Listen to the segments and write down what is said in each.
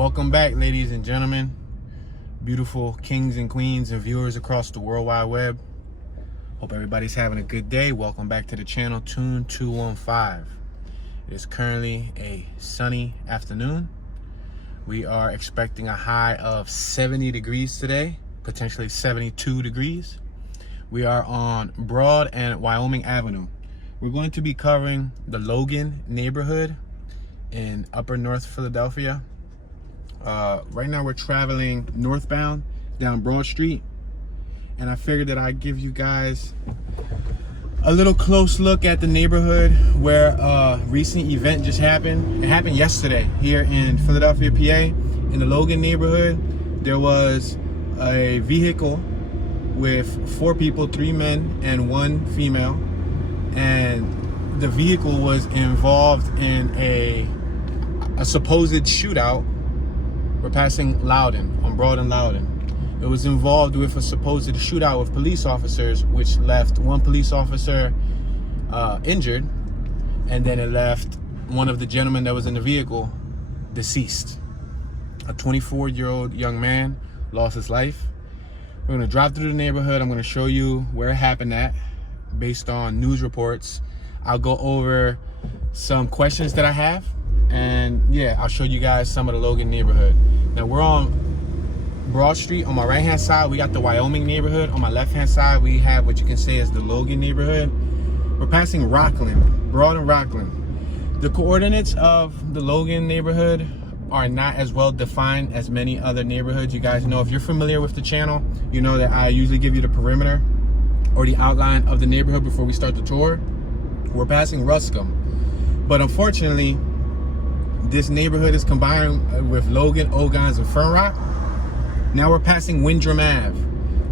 Welcome back, ladies and gentlemen, beautiful kings and queens and viewers across the World Wide Web. Hope everybody's having a good day. Welcome back to the channel, Tune 215. It is currently a sunny afternoon. We are expecting a high of 70 degrees today, potentially 72 degrees. We are on Broad and Wyoming Avenue. We're going to be covering the Logan neighborhood in Upper North Philadelphia. Right now we're traveling northbound down Broad Street, and I figured that I'd give you guys a little close look at the neighborhood where a recent event just happened. It happened yesterday here in Philadelphia, PA. In the Logan neighborhood, there was a vehicle with 4 people, 3 men and 1 female, and the vehicle was involved in a supposed shootout. We're passing Loudon, on Broad and Loudon. It was involved with a supposed shootout with police officers, which left 1 police officer injured, and then it left one of the gentlemen that was in the vehicle deceased. A 24-year-old young man lost his life. We're gonna drive through the neighborhood. I'm gonna show you where it happened at based on news reports. I'll go over some questions that I have, and yeah, I'll show you guys some of the Logan neighborhood. Now we're on Broad Street. On my right hand side we got the Wyoming neighborhood. On my left hand side we have what you can say is the Logan neighborhood. We're passing Rockland, Broad and Rockland. The coordinates of the Logan neighborhood are not as well defined as many other neighborhoods. You guys know, if you're familiar with the channel, you know that I usually give you the perimeter or the outline of the neighborhood before we start the tour. We're passing Ruscombe, but unfortunately this neighborhood is combined with Logan, Ogons, and Fern Rock. Now we're passing Windrum Ave.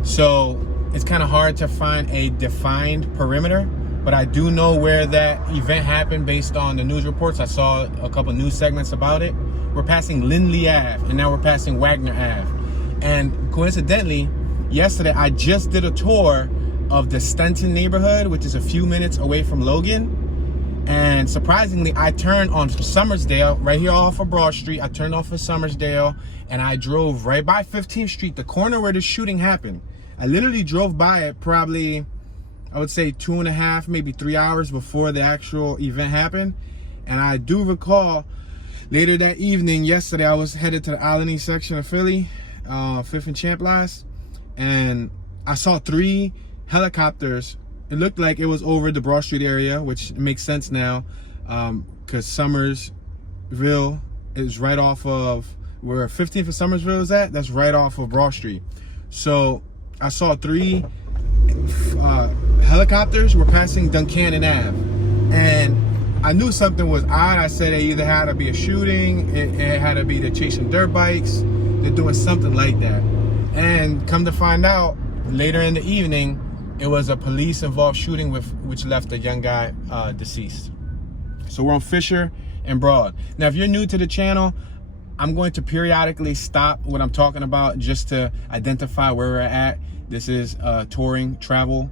So it's kind of hard to find a defined perimeter, but I do know where that event happened based on the news reports. I saw a couple news segments about it. We're passing Lindley Ave, and now we're passing Wagner Ave. And coincidentally, yesterday I just did a tour of the Stenton neighborhood, which is a few minutes away from Logan. And surprisingly, I turned on Summersdale, right here off of Broad Street. I turned off of Summersdale and I drove right by 15th Street, the corner where the shooting happened. I literally drove by it probably, I would say 2.5, maybe 3 hours before the actual event happened. And I do recall later that evening, yesterday, I was headed to the Olney section of Philly, 5th and Champlain, and I saw 3 helicopters. It looked like it was over the Broad Street area, which makes sense now, because Summersville is right off of where 15th and Summersville is at. That's right off of Broad Street. So I saw 3 helicopters were passing Duncannon Ave, and I knew something was odd. I said it either had to be a shooting, it had to be they're chasing dirt bikes, they're doing something like that. And come to find out, later in the evening, it was a police involved shooting which left a young guy deceased. So we're on Fisher and Broad. Now, if you're new to the channel, I'm going to periodically stop what I'm talking about just to identify where we're at. This is a touring travel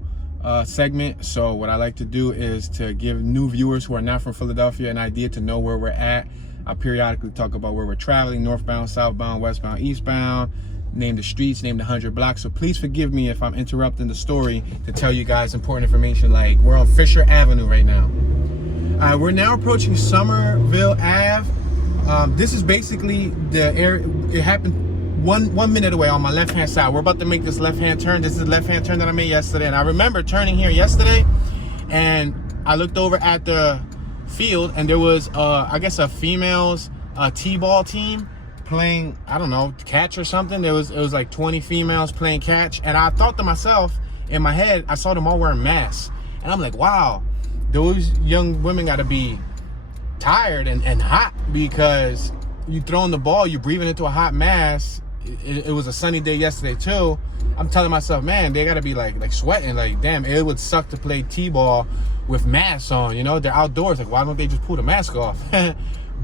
segment. So what I like to do is to give new viewers who are not from Philadelphia an idea to know where we're at. I periodically talk about where we're traveling, northbound, southbound, westbound, eastbound, name the streets, name the 100 blocks. So please forgive me if I'm interrupting the story to tell you guys important information. Like, we're on Fisher Avenue right now. We're now approaching Somerville Ave. This is basically the area. It happened one minute away on my left hand side. We're about to make this left hand turn. This is the left hand turn that I made yesterday, and I remember turning here yesterday, and I looked over at the field, and there was I guess a females t-ball team playing, I don't know, catch or something. It was like 20 females playing catch, and I thought to myself, in my head, I saw them all wearing masks, and I'm like, wow, those young women got to be tired and hot, because you throwing the ball, you breathing into a hot mask. It was a sunny day yesterday too. I'm telling myself, man, they got to be like sweating. Like, damn, it would suck to play t-ball with masks on, you know? They're outdoors. Like, why don't they just pull the mask off?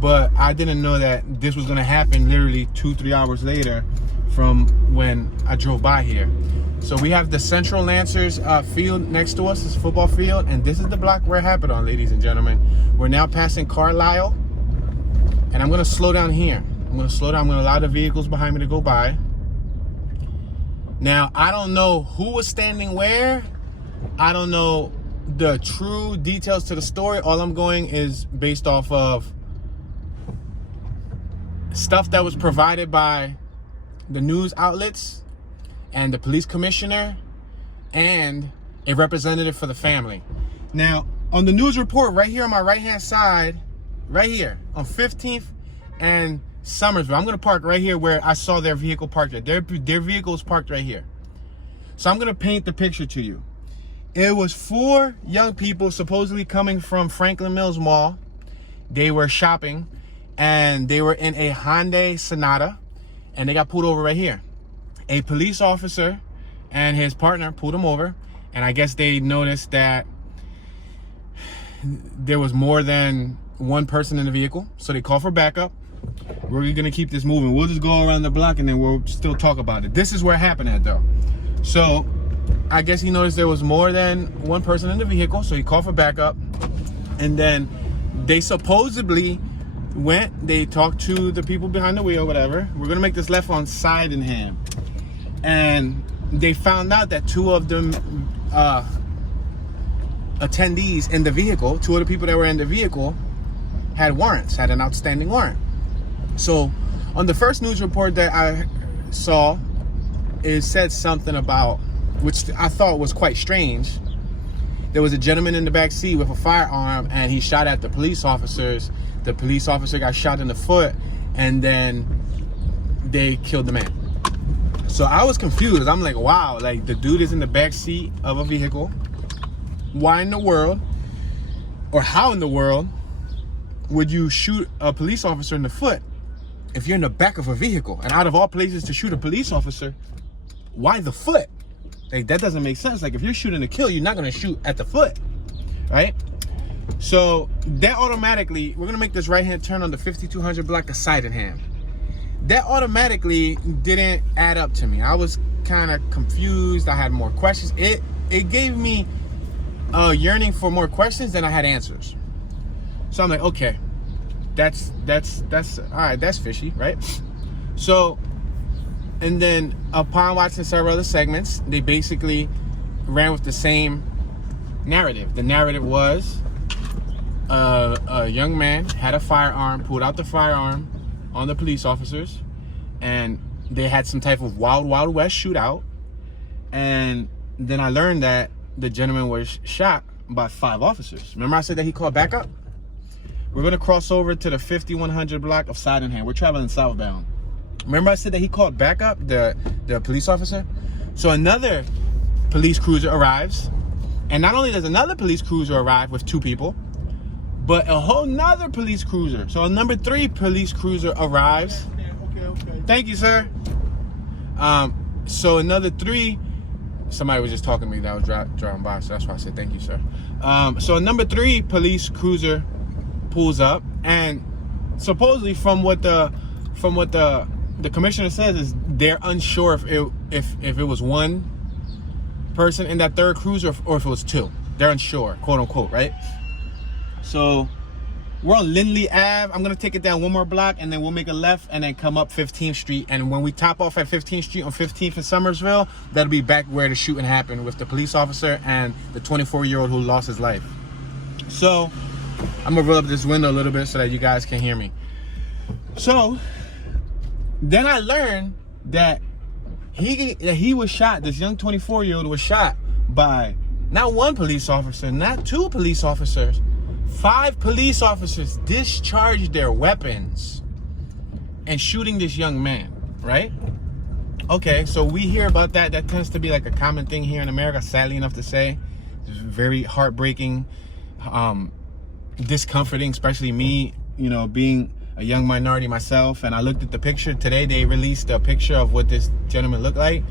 But I didn't know that this was gonna happen literally 2-3 hours later from when I drove by here. So we have the Central Lancers field next to us, this football field, and this is the block where it happened on, ladies and gentlemen. We're now passing Carlisle, and I'm gonna slow down here. I'm gonna slow down. I'm gonna allow the vehicles behind me to go by. Now, I don't know who was standing where. I don't know the true details to the story. All I'm going is based off of stuff that was provided by the news outlets and the police commissioner and a representative for the family. Now, on the news report right here on my right-hand side, right here on 15th and Summersville, I'm going to park right here where I saw their vehicle parked at. Their vehicle is parked right here. So I'm going to paint the picture to you. It was 4 young people supposedly coming from Franklin Mills Mall. They were shopping and they were in a Hyundai Sonata and they got pulled over right here. A police officer and his partner pulled them over, and I guess they noticed that there was more than one person in the vehicle, so they called for backup. We're gonna keep this moving. We'll just go around the block and then we'll still talk about it. This is where it happened at though. So I guess he noticed there was more than one person in the vehicle, so he called for backup. And then they supposedly went, they talked to the people behind the wheel, whatever. We're gonna make this left on Sydenham. And they found out that 2 of them attendees in the vehicle, 2 of the people that were in the vehicle had warrants, had an outstanding warrant. So on the first news report that I saw, it said something about, which I thought was quite strange. There was a gentleman in the back seat with a firearm and he shot at the police officers. The police officer got shot in the foot and then they killed the man. So I was confused. I'm like, wow, like the dude is in the back seat of a vehicle. Why in the world, or how in the world, would you shoot a police officer in the foot if you're in the back of a vehicle? And out of all places to shoot a police officer, why the foot? Like, that doesn't make sense. Like, if you're shooting to kill, you're not gonna shoot at the foot, right? So that automatically, we're gonna make this right-hand turn on the 5200 block of Sydenham. That automatically didn't add up to me. I was kind of confused. I had more questions. It gave me a yearning for more questions than I had answers. So I'm like, okay, that's all right, that's fishy, right? So, and then upon watching several other segments, they basically ran with the same narrative. The narrative was a young man had a firearm, pulled out the firearm on the police officers, and they had some type of wild west shootout. And then I learned that the gentleman was shot by 5 officers. Remember I said that he called backup? We're gonna cross over to the 5100 block of Sydenham. We're traveling southbound. Remember I said that he called backup, the police officer? So another police cruiser arrives, and not only does another police cruiser arrive with 2 people, but a whole nother police cruiser. So a number 3 police cruiser arrives. Okay. Thank you, sir. So another 3, somebody was just talking to me that was driving by, so that's why I said thank you, sir. So a number 3 police cruiser pulls up, and supposedly from what the commissioner says is they're unsure if it was 1 person in that 3rd cruiser or if it was 2. They're unsure, quote unquote, right? So we're on Lindley Ave. I'm gonna take it down 1 more block and then we'll make a left and then come up 15th Street. And when we top off at 15th Street on 15th in Summersville, that'll be back where the shooting happened with the police officer and the 24-year-old who lost his life. So I'm gonna roll up this window a little bit so that you guys can hear me. So then I learned that he was shot, this young 24-year-old was shot by not 1 police officer, not 2 police officers, 5 police officers discharged their weapons and shooting this young man, right? Okay, so we hear about that. That tends to be like a common thing here in America, sadly enough to say. It's very heartbreaking, discomforting, especially me, you know, being a young minority myself. And I looked at the picture today. They released a picture of what this gentleman looked like.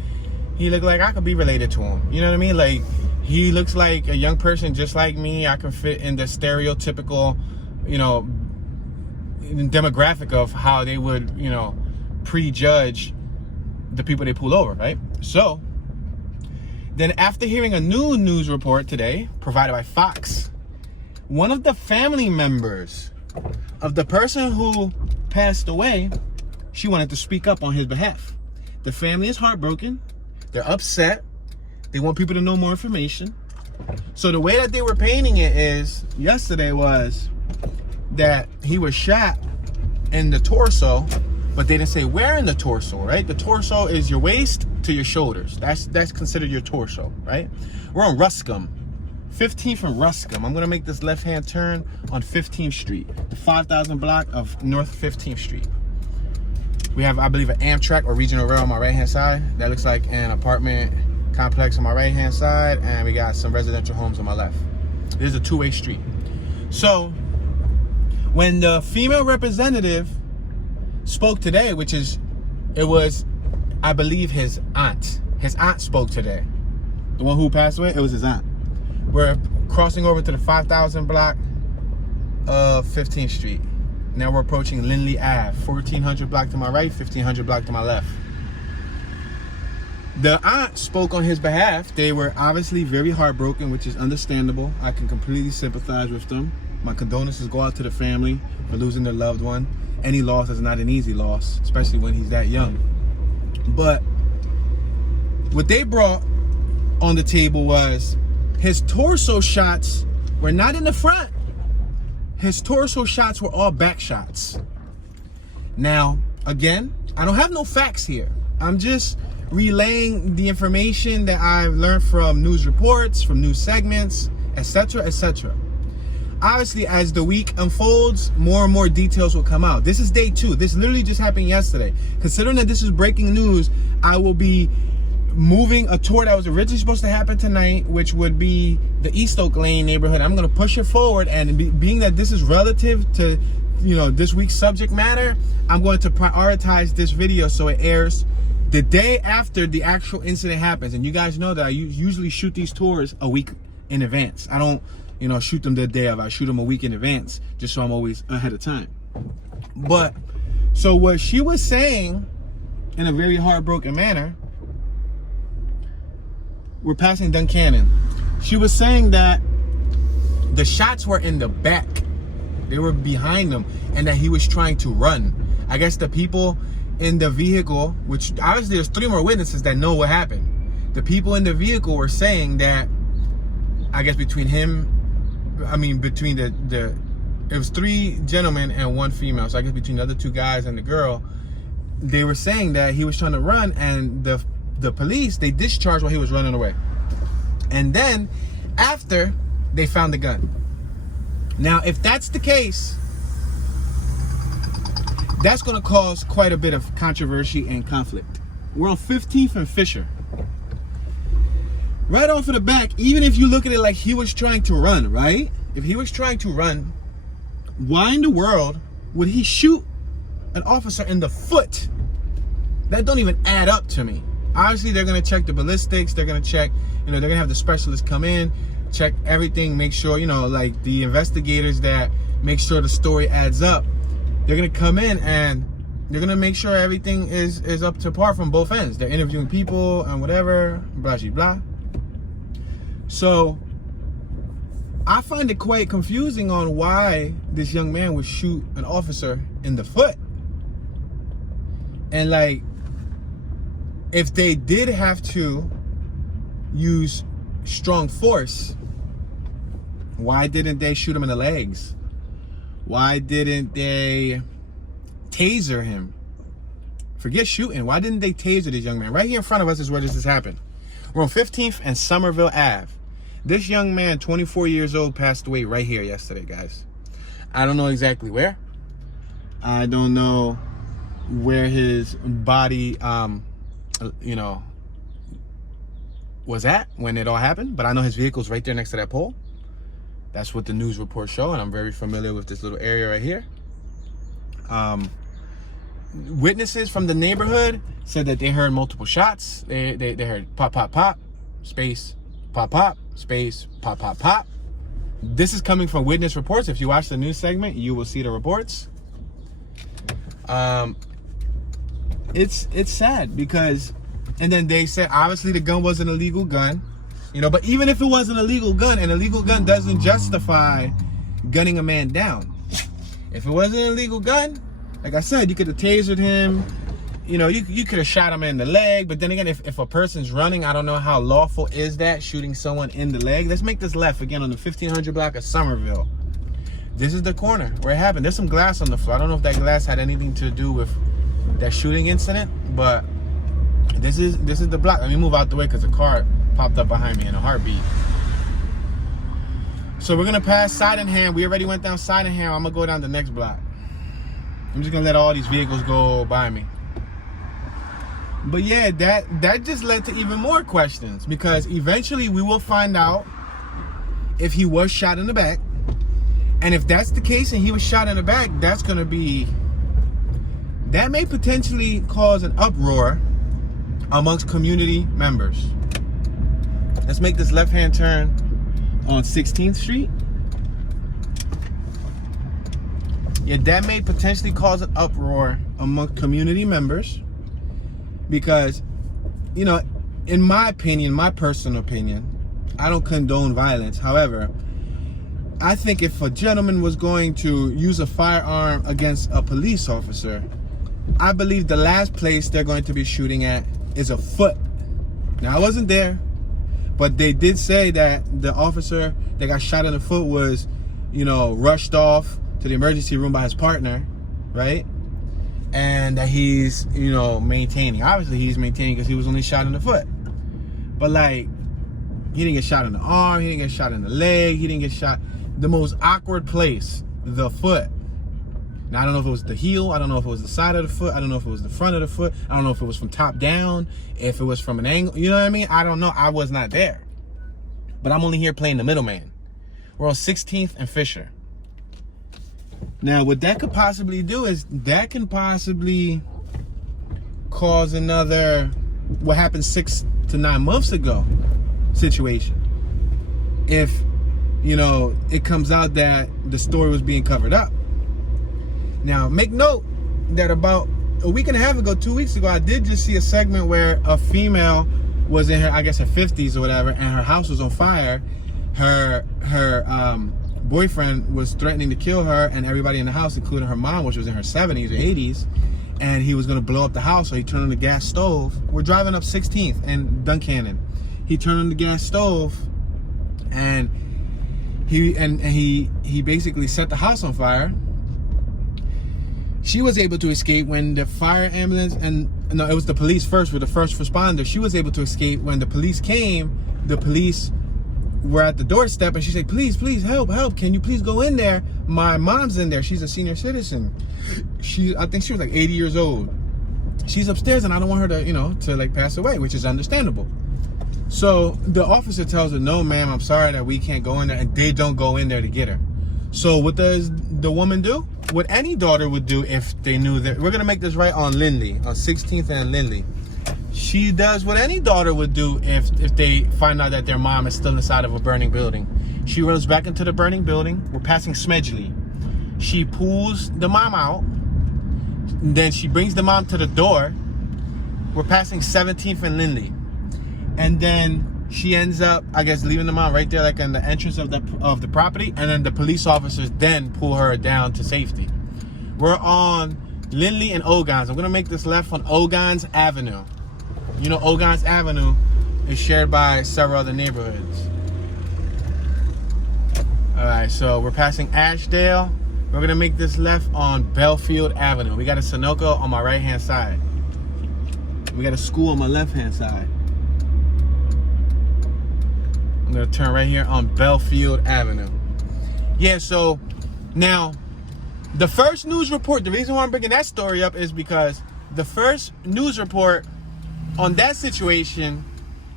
He looked like I could be related to him. You know what I mean? Like, he looks like a young person just like me. I can fit in the stereotypical, you know, demographic of how they would, you know, prejudge the people they pull over, right? So then after hearing a new news report today provided by Fox, one of the family members of the person who passed away she wanted to speak up on his behalf. The family is heartbroken. They're upset. They want people to know more information. So the way that they were painting it is, yesterday was that he was shot in the torso, but they didn't say where in the torso, right? The torso is your waist to your shoulders. That's considered your torso, right? We're on Ruscombe, 15th and Ruscombe. I'm gonna make this left-hand turn on 15th Street, the 5000 block of North 15th Street. We have, I believe, an Amtrak or Regional Rail on my right-hand side. That looks like an apartment complex on my right-hand side, and we got some residential homes on my left. This is a two-way street. So when the female representative spoke today, it was, I believe, his aunt. His aunt spoke today. The one who passed away, it was his aunt. We're crossing over to the 5000 block of 15th Street. Now we're approaching Olney Ave, 1400 block to my right, 1500 block to my left. The aunt spoke on his behalf. They were obviously very heartbroken, which is understandable. I can completely sympathize with them. My condolences go out to the family for losing their loved one. Any loss is not an easy loss, especially when he's that young. But what they brought on the table was his torso shots were not in the front. His torso shots were all back shots. Now, again, I don't have no facts here. I'm just relaying the information that I've learned from news reports, from news segments, etc., etc. Obviously, as the week unfolds, more and more details will come out. This is day 2. This literally just happened yesterday. Considering that this is breaking news, I will be moving a tour that was originally supposed to happen tonight, which would be the East Oak Lane neighborhood. I'm going to push it forward, and being that this is relative to, this week's subject matter, I'm going to prioritize this video so it airs the day after the actual incident happens. And you guys know that I usually shoot these tours a week in advance. I don't, shoot them the day of. I shoot them a week in advance, just so I'm always ahead of time. But, so what she was saying, in a very heartbroken manner, we're passing Duncannon. She was saying that the shots were in the back. They were behind him, and that he was trying to run. I guess the people in the vehicle, which obviously there's 3 more witnesses that know what happened. The people in the vehicle were saying that, I guess between it was 3 gentlemen and 1 female. So I guess between the other 2 guys and the girl, they were saying that he was trying to run, and the police, they discharged while he was running away. And then after, they found the gun. Now, if that's the case, that's going to cause quite a bit of controversy and conflict. We're on 15th and Fisher. Right off of the back, even if you look at it like he was trying to run, right? If he was trying to run, why in the world would he shoot an officer in the foot? That don't even add up to me. Obviously, they're going to check the ballistics. They're going to check, they're going to have the specialists come in, check everything, make sure, like the investigators that make sure the story adds up. They're going to come in and they're going to make sure everything is up to par from both ends. They're interviewing people and whatever, blah, blah, blah. So I find it quite confusing on why this young man would shoot an officer in the foot. And like, if they did have to use strong force, why didn't they shoot him in the legs? Why didn't they taser him? Forget shooting. Why didn't they taser this young man? Right here in front of us is where this has happened. We're on 15th and Somerville Ave. This young man, 24 years old, passed away right here yesterday, guys. I don't know exactly where. I don't know where his body, was at when it all happened, but I know his vehicle's right there next to that pole. That's what the news reports show, and I'm very familiar with this little area right here. Witnesses from the neighborhood said that they heard multiple shots. They heard pop, pop, pop, space, pop, pop, space, pop, pop, pop. This is coming from witness reports. If you watch the news segment, you will see the reports. It's sad because, and then they said obviously the gun was an illegal gun, but even if it was an illegal gun doesn't justify gunning a man down. If it was an illegal gun, like I said, you could have tasered him. You know, you could have shot him in the leg. But then again, if a person's running, I don't know how lawful is that, shooting someone in the leg. Let's make this left again on the 1500 block of Somerville. This is the corner where it happened. There's some glass on the floor. I don't know if that glass had anything to do with that shooting incident, but this is the block. Let me move out the way because the car popped up behind me in a heartbeat. So we're gonna pass Sydenham. We already went down Sydenham. I'm gonna go down the next block. I'm just gonna let all these vehicles go by me. But yeah, that just led to even more questions, because eventually we will find out if he was shot in the back. And if that's the case and he was shot in the back, that may potentially cause an uproar amongst community members. Let's make this left-hand turn on 16th Street. Yeah, that may potentially cause an uproar among community members, because, you know, in my opinion, my personal opinion, I don't condone violence. However, I think if a gentleman was going to use a firearm against a police officer, I believe the last place they're going to be shooting at is a foot. Now, I wasn't there, but they did say that the officer that got shot in the foot was, you know, rushed off to the emergency room by his partner, right? And that he's, you know, maintaining. Obviously, he's maintaining because he was only shot in the foot. But, like, he didn't get shot in the arm. He didn't get shot in the leg. He didn't get shot. The most awkward place, the foot. Now, I don't know if it was the heel. I don't know if it was the side of the foot. I don't know if it was the front of the foot. I don't know if it was from top down, if it was from an angle. You know what I mean? I don't know. I was not there. But I'm only here playing the middleman. We're on 16th and Fisher. Now, what that could possibly do is that can possibly cause another, what happened 6 to 9 months ago situation. If, you know, it comes out that the story was being covered up. Now, make note that about a week and a half ago, 2 weeks ago, I did just see a segment where a female was in her, I guess, her 50s or whatever, and her house was on fire. Her boyfriend was threatening to kill her and everybody in the house, including her mom, which was in her 70s or 80s, and he was going to blow up the house. So he turned on the gas stove. We're driving up 16th and Duncannon. He turned on the gas stove, and he basically set the house on fire. She was able to escape when the fire ambulance, and no, it was the police first with the first responder. She was able to escape when the police came. The police were at the doorstep, and she said, please, help. Can you please go in there? My mom's in there. She's a senior citizen. I think she was like 80 years old. She's upstairs, and I don't want her to, you know, to like pass away, which is understandable. So the officer tells her, no, ma'am, I'm sorry that we can't go in there, and they don't go in there to get her. So what does the woman do? What any daughter would do if they knew that. We're going to make this right on Lindley, on 16th and Lindley. She does what any daughter would do if they find out that their mom is still inside of a burning building. She runs back into the burning building. We're passing Smedgley. She pulls the mom out. Then she brings the mom to the door. We're passing 17th and Lindley. And then she ends up, I guess, leaving the mom right there, like in the entrance of the property. And then the police officers then pull her down to safety. We're on Lindley and Ogons. I'm going to make this left on Ogons Avenue. You know, Ogons Avenue is shared by several other neighborhoods. All right, so we're passing Ashdale. We're going to make this left on Belfield Avenue. We got a Sunoco on my right-hand side. We got a school on my left-hand side. I'm going to turn right here on Belfield Avenue. Yeah, so now the first news report, the reason why I'm bringing that story up is because the first news report on that situation,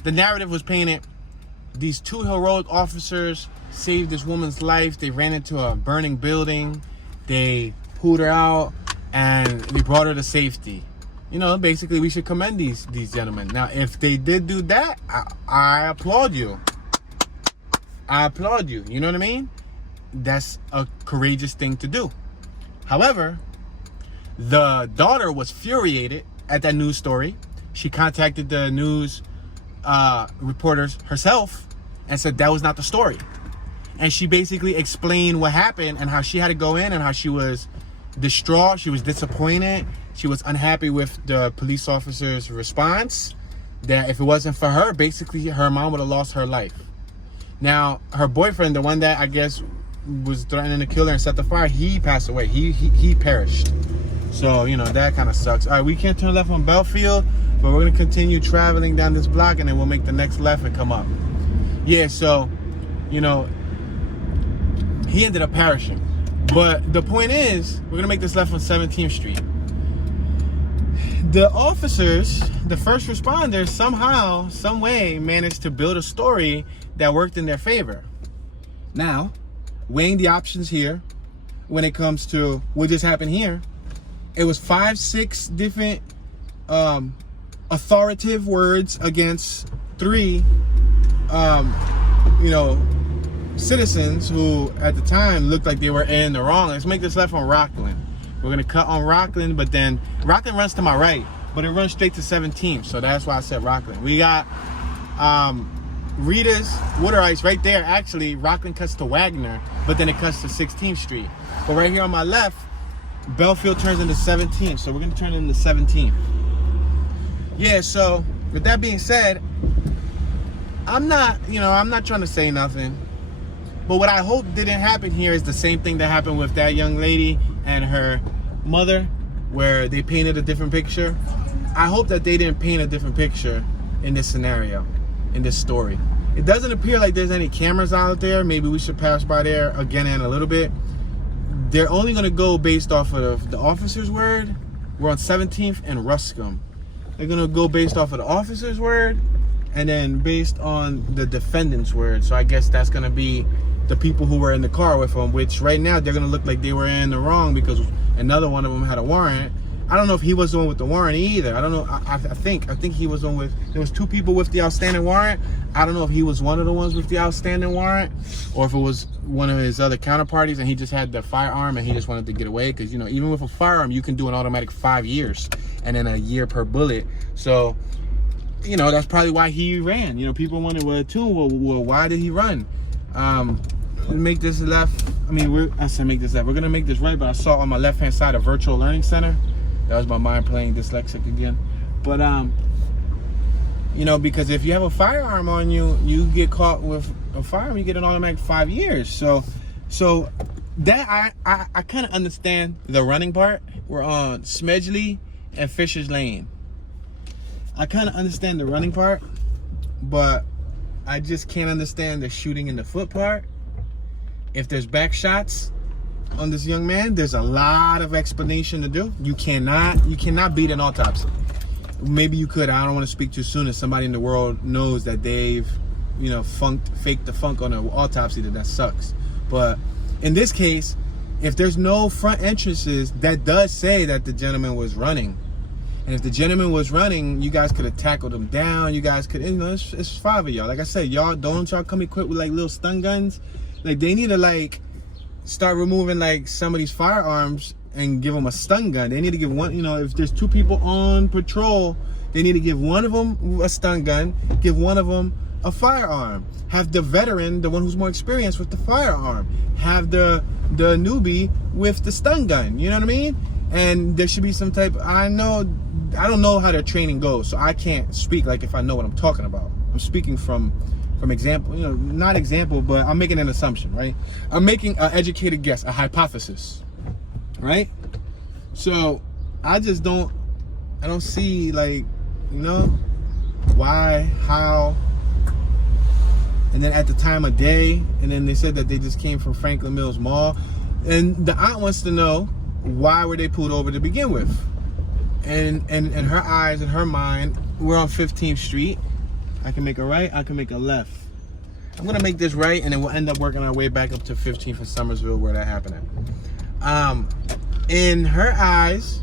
the narrative was painted, these two heroic officers saved this woman's life. They ran into a burning building. They pulled her out and they brought her to safety. You know, basically we should commend these gentlemen. Now, if they did do that, I applaud you. I applaud you. You know what I mean? That's a courageous thing to do. However, the daughter was furiated at that news story. She contacted the news reporters herself and said that was not the story. And she basically explained what happened and how she had to go in and how she was distraught. She was disappointed. She was unhappy with the police officer's response. That if it wasn't for her, basically her mom would have lost her life. Now, her boyfriend, the one that I guess was threatening to kill her and set the fire, he passed away. He perished. So, you know, that kind of sucks. All right, we can't turn left on Belfield, but we're going to continue traveling down this block, and then we'll make the next left and come up. Yeah, so, you know, he ended up perishing. But the point is, we're going to make this left on 17th Street. The officers, the first responders, somehow, some way managed to build a story that worked in their favor. Now, weighing the options here, when it comes to what just happened here, it was 5-6 different authoritative words against 3, you know, citizens who at the time looked like they were in the wrong. Let's make this left on Rockland. We're gonna cut on Rockland, but then Rockland runs to my right, but it runs straight to 17th, so that's why I said Rockland. We got Rita's Water Ice right there. Actually, Rockland cuts to Wagner, but then it cuts to 16th Street. But right here on my left, Belfield turns into 17th, so we're gonna turn into 17th. Yeah, so with that being said, I'm not trying to say nothing, but what I hope didn't happen here is the same thing that happened with that young lady and her mother, where they painted a different picture. I hope that they didn't paint a different picture in this scenario, in this story. It doesn't appear like there's any cameras out there. Maybe we should pass by there again in a little bit. They're only going to go based off of the officer's word. We're on 17th and Ruscombe. They're going to go based off of the officer's word and then based on the defendant's word. So I guess that's going to be the people who were in the car with them, which right now they're going to look like they were in the wrong because another one of them had a warrant. I don't know if he was the one with the warrant either. I don't know. I think he was the one with, there was 2 people with the outstanding warrant. I don't know if he was one of the ones with the outstanding warrant or if it was one of his other counterparties and he just had the firearm and he just wanted to get away. Because, you know, even with a firearm, you can do an automatic 5 years and then a year per bullet. So, you know, that's probably why he ran. You know, people wonder, well, why did he run? Make this left. I mean, I said make this left. We're gonna make this right, but I saw on my left-hand side a virtual learning center. That was my mind playing dyslexic again. But you know, because if you have a firearm on you, you get caught with a firearm, you get an automatic 5 years. So that I kind of understand the running part. We're on Smedgley and Fisher's Lane. I kind of understand the running part, but I just can't understand the shooting in the foot part. If there's back shots on this young man, there's a lot of explanation to do. You cannot beat an autopsy. Maybe you could. I don't want to speak too soon. If somebody in the world knows that they've, you know, faked the funk on an autopsy, that sucks. But in this case, if there's no front entrances, that does say that the gentleman was running. And if the gentleman was running, you guys could have tackled him down. You guys could, you know, it's 5 of y'all. Like I said, y'all come equipped with like little stun guns. Like they need to like start removing like some of these firearms and give them a stun gun. They need to give one, you know, if there's 2 people on patrol, they need to give one of them a stun gun, give one of them a firearm. Have the veteran, the one who's more experienced, with the firearm. Have the newbie with the stun gun. You know what I mean? And there should be some type, I don't know how their training goes, so I can't speak like if I know what I'm talking about. I'm speaking from example, you know, not example, but I'm making an assumption, right? I'm making an educated guess, a hypothesis, right? So I don't see, like, you know, why, how, and then at the time of day, and then they said that they just came from Franklin Mills Mall, and the aunt wants to know, why were they pulled over to begin with? And in her eyes and her mind, we're on 15th Street. I can make a right, I can make a left. I'm gonna make this right, and then we'll end up working our way back up to 15th in Somersville, where that happened at. In her eyes,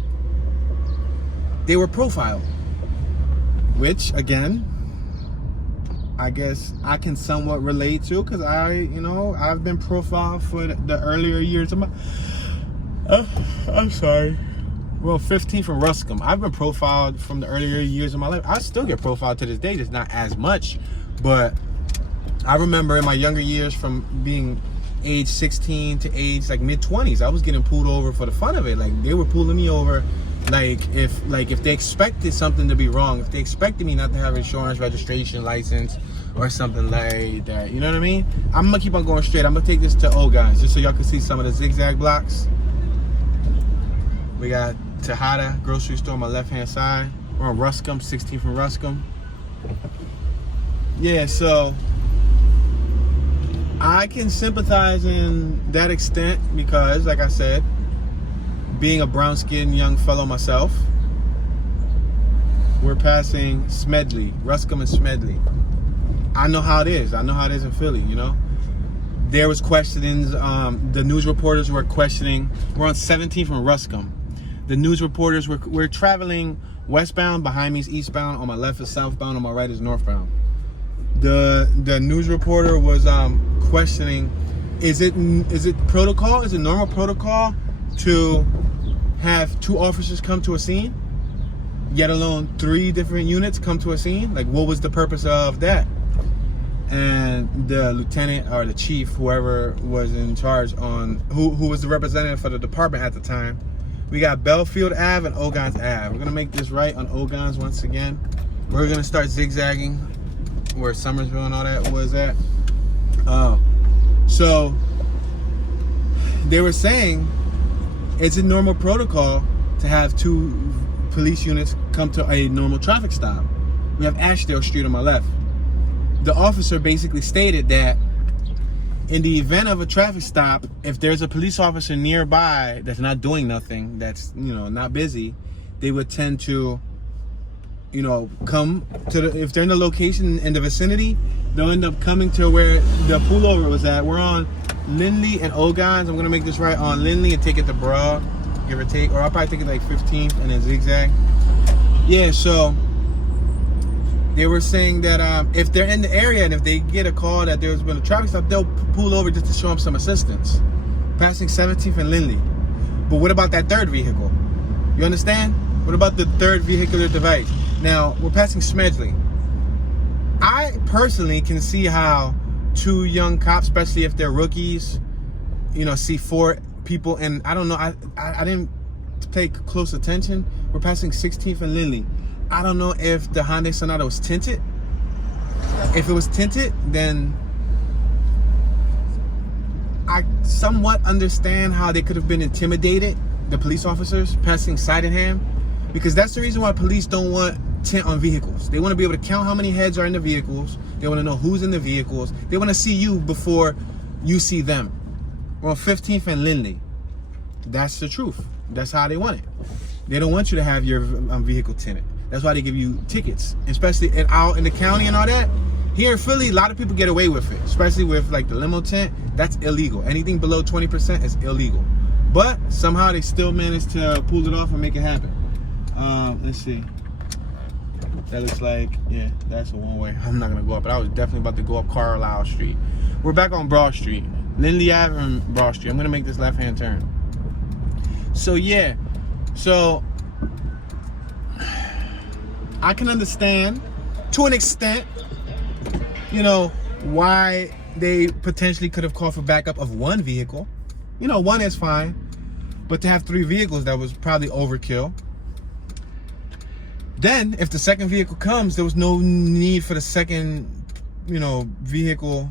they were profiled, which again, I guess I can somewhat relate to, because I've been profiled for the earlier years of my. I'm sorry. Well, 15th from Ruscombe. I've been profiled from the earlier years of my life. I still get profiled to this day, just not as much. But I remember in my younger years from being age 16 to age like mid-20s. I was getting pulled over for the fun of it. Like, they were pulling me over if they expected something to be wrong, if they expected me not to have insurance, registration, license, or something like that. You know what I mean? I'm gonna keep on going straight. I'm gonna take this to Ogans just so y'all can see some of the zigzag blocks. We got Tejada grocery store on my left-hand side. We're on Ruscombe, 16th and Ruscombe. Yeah, so I can sympathize in that extent because, like I said, being a brown-skinned young fellow myself, we're passing Smedley, Ruscombe and Smedley. I know how it is. I know how it is in Philly, you know? There was questionings. The news reporters were questioning. We're on 17th and Ruscombe. The news reporters were traveling westbound. Behind me is eastbound. On my left is southbound. On my right is northbound. The news reporter was questioning, is it protocol? Is it normal protocol to have 2 officers come to a scene, yet alone 3 different units come to a scene? Like, what was the purpose of that? And the lieutenant or the chief, whoever was in charge who was the representative for the department at the time, we got Belfield Ave and Ogans Ave. We're gonna make this right on Ogans once again. We're gonna start zigzagging where Somersville and all that was at. So they were saying, it's a normal protocol to have 2 police units come to a normal traffic stop. We have Ashdale Street on my left. The officer basically stated that in the event of a traffic stop, if there's a police officer nearby that's not doing nothing, that's, you know, not busy, they would tend to, you know, come to if they're in the location in the vicinity, they'll end up coming to where the pullover was at. We're on Lindley and Ogans. I'm gonna make this right on Lindley and take it to Broad, give or take, or I'll probably take it like 15th and then zigzag. Yeah, so they were saying that if they're in the area and if they get a call that there's been a traffic stop, they'll pull over just to show them some assistance. Passing 17th and Lindley. But what about that 3rd vehicle? You understand? What about the 3rd vehicular device? Now, we're passing Smedley. I personally can see how 2 young cops, especially if they're rookies, you know, see 4 people, and I don't know, I didn't take close attention. We're passing 16th and Lindley. I don't know if the Hyundai Sonata was tinted. If it was tinted, then I somewhat understand how they could have been intimidated, the police officers passing side in hand, because that's the reason why police don't want tint on vehicles. They want to be able to count how many heads are in the vehicles. They want to know who's in the vehicles. They want to see you before you see them. We're on 15th and Lindley. That's the truth. That's how they want it. They don't want you to have your vehicle tinted. That's why they give you tickets, especially out in the county and all that. Here in Philly, a lot of people get away with it, especially with like the limo tint. That's illegal. Anything below 20% is illegal. But somehow they still managed to pull it off and make it happen. Let's see. That looks like, yeah, that's a one-way. I'm not gonna go up, but I was definitely about to go up Carlisle Street. We're back on Broad Street, Lindley Avenue and Broad Street. I'm gonna make this left-hand turn. So yeah, so I can understand to an extent, you know, why they potentially could have called for backup of 1 vehicle. You know, 1 is fine, but to have 3 vehicles, that was probably overkill. Then, if the 2nd vehicle comes, there was no need for the 2nd, you know, vehicle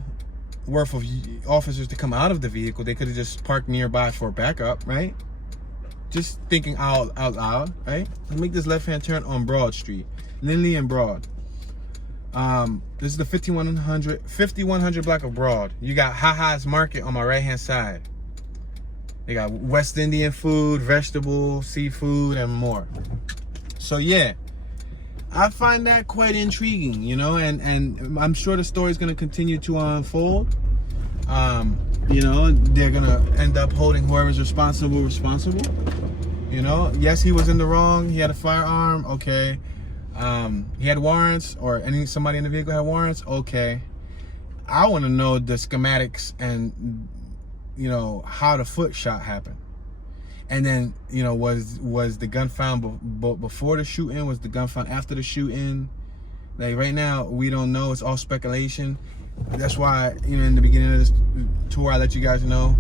worth of officers to come out of the vehicle. They could have just parked nearby for backup, right? Just thinking out loud, right? Let's make this left-hand turn on Broad Street, Lindley and Broad. This is the 5100 block of Broad. You got Ha-Ha's Market on my right-hand side. They got West Indian food, vegetables, seafood, and more. So yeah, I find that quite intriguing, you know, and I'm sure the story is going to continue to unfold. You know, they're going to end up holding whoever's responsible. You know, yes, he was in the wrong. He had a firearm. Okay. He had warrants, or somebody in the vehicle had warrants. Okay. I want to know the schematics and, you know, how the foot shot happened. And then, you know, was the gun found before the shooting? Was the gun found after the shooting? Like right now, we don't know. It's all speculation. That's why, in the beginning of this tour, I let you guys know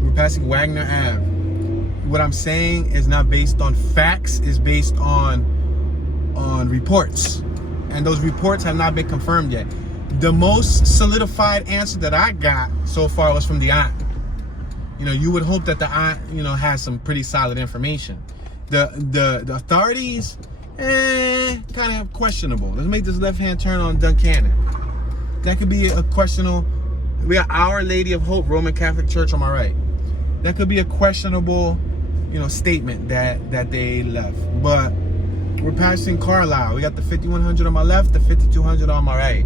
we're passing Wagner Ave. What I'm saying is not based on facts, it's based on reports. And those reports have not been confirmed yet. The most solidified answer that I got so far was from the aunt. You would hope that the aunt, has some pretty solid information. The authorities, kind of questionable. Let's make this left-hand turn on Duncannon. That could be a questionable. We got Our Lady of Hope Roman Catholic Church on my right. That could be a questionable, statement that they left. But we're passing Carlisle. We got the 5100 on my left, the 5200 on my right.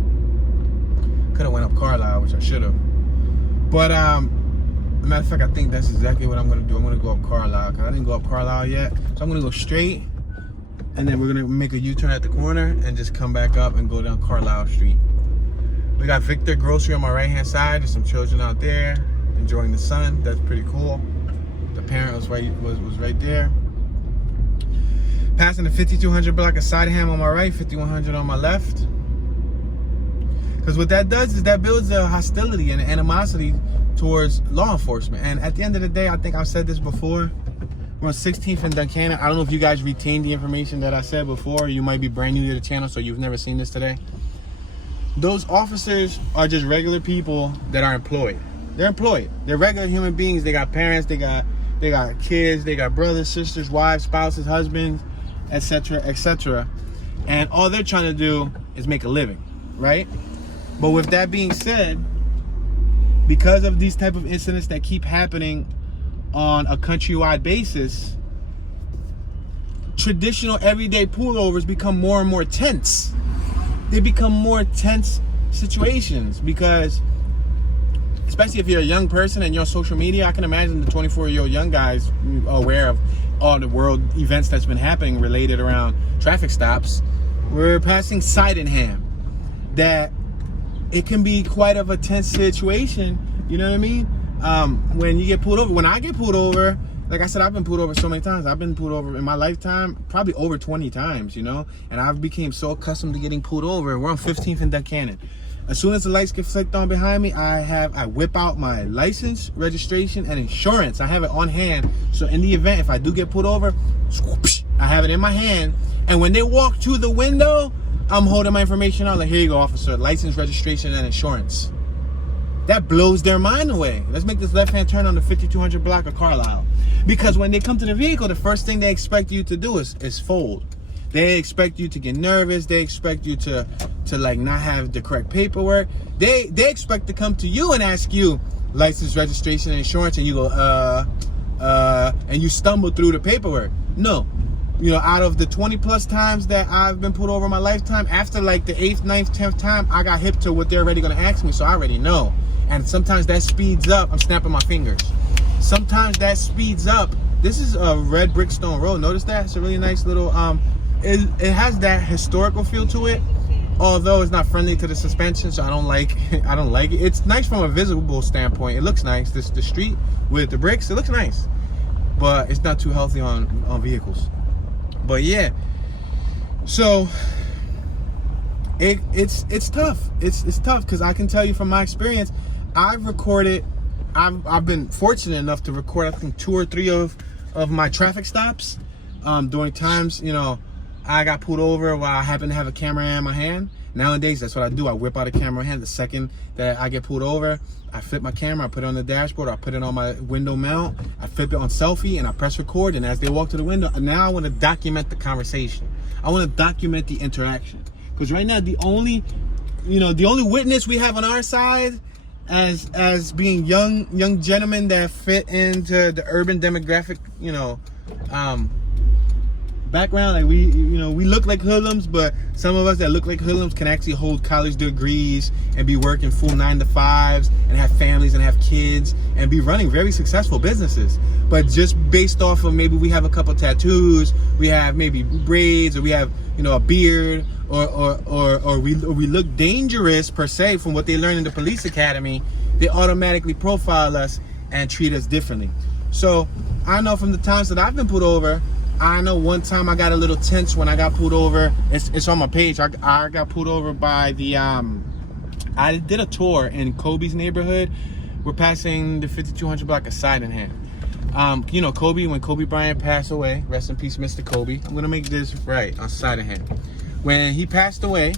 Could have went up Carlisle, which I should have. But matter of fact, I think that's exactly what I'm gonna do. I'm gonna go up Carlisle. I didn't go up Carlisle yet, so I'm gonna go straight, and then we're gonna make a U-turn at the corner and just come back up and go down Carlisle Street. We got Victor Grocery on my right-hand side. There's some children out there enjoying the sun. That's pretty cool. The parent was right there. Passing the 5200 block of Sydenham on my right, 5100 on my left. Because what that does is that builds a hostility and animosity towards law enforcement. And at the end of the day, I think I've said this before. We're on 16th and Duncannon. I don't know if you guys retained the information that I said before. You might be brand new to the channel, so you've never seen this today. Those officers are just regular people that are employed. They're employed. They're regular human beings. They got parents. They got kids. They got brothers, sisters, wives, spouses, husbands, etc., etc. And all they're trying to do is make a living, right? But with that being said, because of these type of incidents that keep happening on a countrywide basis, traditional everyday pullovers become more and more tense. They become more tense situations because, especially if you're a young person and you're on social media, I can imagine the 24-year-old young guys aware of all the world events that's been happening related around traffic stops. We're passing Sydenham. That it can be quite of a tense situation, you know what I mean? When you get pulled over. When I get pulled over, like I said, I've been pulled over so many times. I've been pulled over in my lifetime, probably over 20 times, and I've became so accustomed to getting pulled over. We're on 15th and Duncannon. As soon as the lights get flicked on behind me, I whip out my license, registration, and insurance. I have it on hand. So in the event, if I do get pulled over, I have it in my hand. And when they walk to the window, I'm holding my information out like, here you go, officer, license, registration, and insurance. That blows their mind away. Let's make this left-hand turn on the 5200 block of Carlisle. Because when they come to the vehicle, the first thing they expect you to do is fold. They expect you to get nervous. They expect you to like not have the correct paperwork. They expect to come to you and ask you license, registration, and insurance, and you go, and you stumble through the paperwork. No. Out of the 20 plus times that I've been pulled over in my lifetime, after like the 8th, 9th, 10th time, I got hip to what they're already going to ask me, so I already know. And sometimes that speeds up. I'm snapping my fingers. Sometimes that speeds up. This is a red brickstone road. Notice that? It's a really nice little, it has that historical feel to it, although it's not friendly to the suspension, so I don't like it. It's nice from a visible standpoint. It looks nice. The street with the bricks, it looks nice. But it's not too healthy on vehicles. But yeah, so it's tough. It's tough because I can tell you from my experience, I've been fortunate enough to record I think 2 or 3 of my traffic stops during times I got pulled over while I happen to have a camera in my hand. Nowadays, that's what I do. I whip out a camera in hand. The second that I get pulled over, I flip my camera, I put it on the dashboard, I put it on my window mount, I flip it on selfie, and I press record. And as they walk to the window, now I want to document the conversation. I want to document the interaction. Because right now, the only witness we have on our side as being young gentlemen that fit into the urban demographic, background, like we look like hoodlums, but some of us that look like hoodlums can actually hold college degrees and be working full 9-to-5s and have families and have kids and be running very successful businesses. But just based off of maybe we have a couple tattoos, we have maybe braids, or we have a beard, or we look dangerous per se from what they learn in the police academy, they automatically profile us and treat us differently. So I know from the times that I've been pulled over, I know one time I got a little tense when I got pulled over. It's on my page. I got pulled over by the I did a tour in Kobe's neighborhood. We're passing the 5200 block of Sydenham. You know, Kobe, when Kobe Bryant passed away, rest in peace, Mr. Kobe. I'm gonna make this right on Sydenham. When he passed away,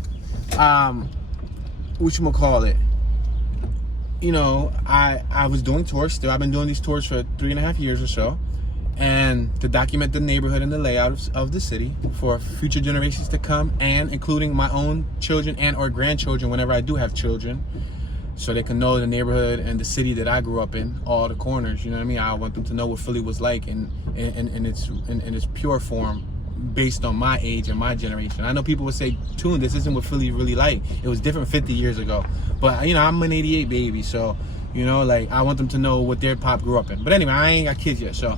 whatchamacallit, you know, I was doing tours still. I've been doing these tours for 3.5 years or so, and to document the neighborhood and the layout of the city for future generations to come, and including my own children and or grandchildren whenever I do have children, so they can know the neighborhood and the city that I grew up in, all the corners. You know what I mean? I want them to know what Philly was like in its pure form, based on my age and my generation. I know people would say, Tune, this isn't what Philly really like. It was different 50 years ago. But, you know, I'm an 88 baby, so, you know, like, I want them to know what their pop grew up in. But anyway, I ain't got kids yet, so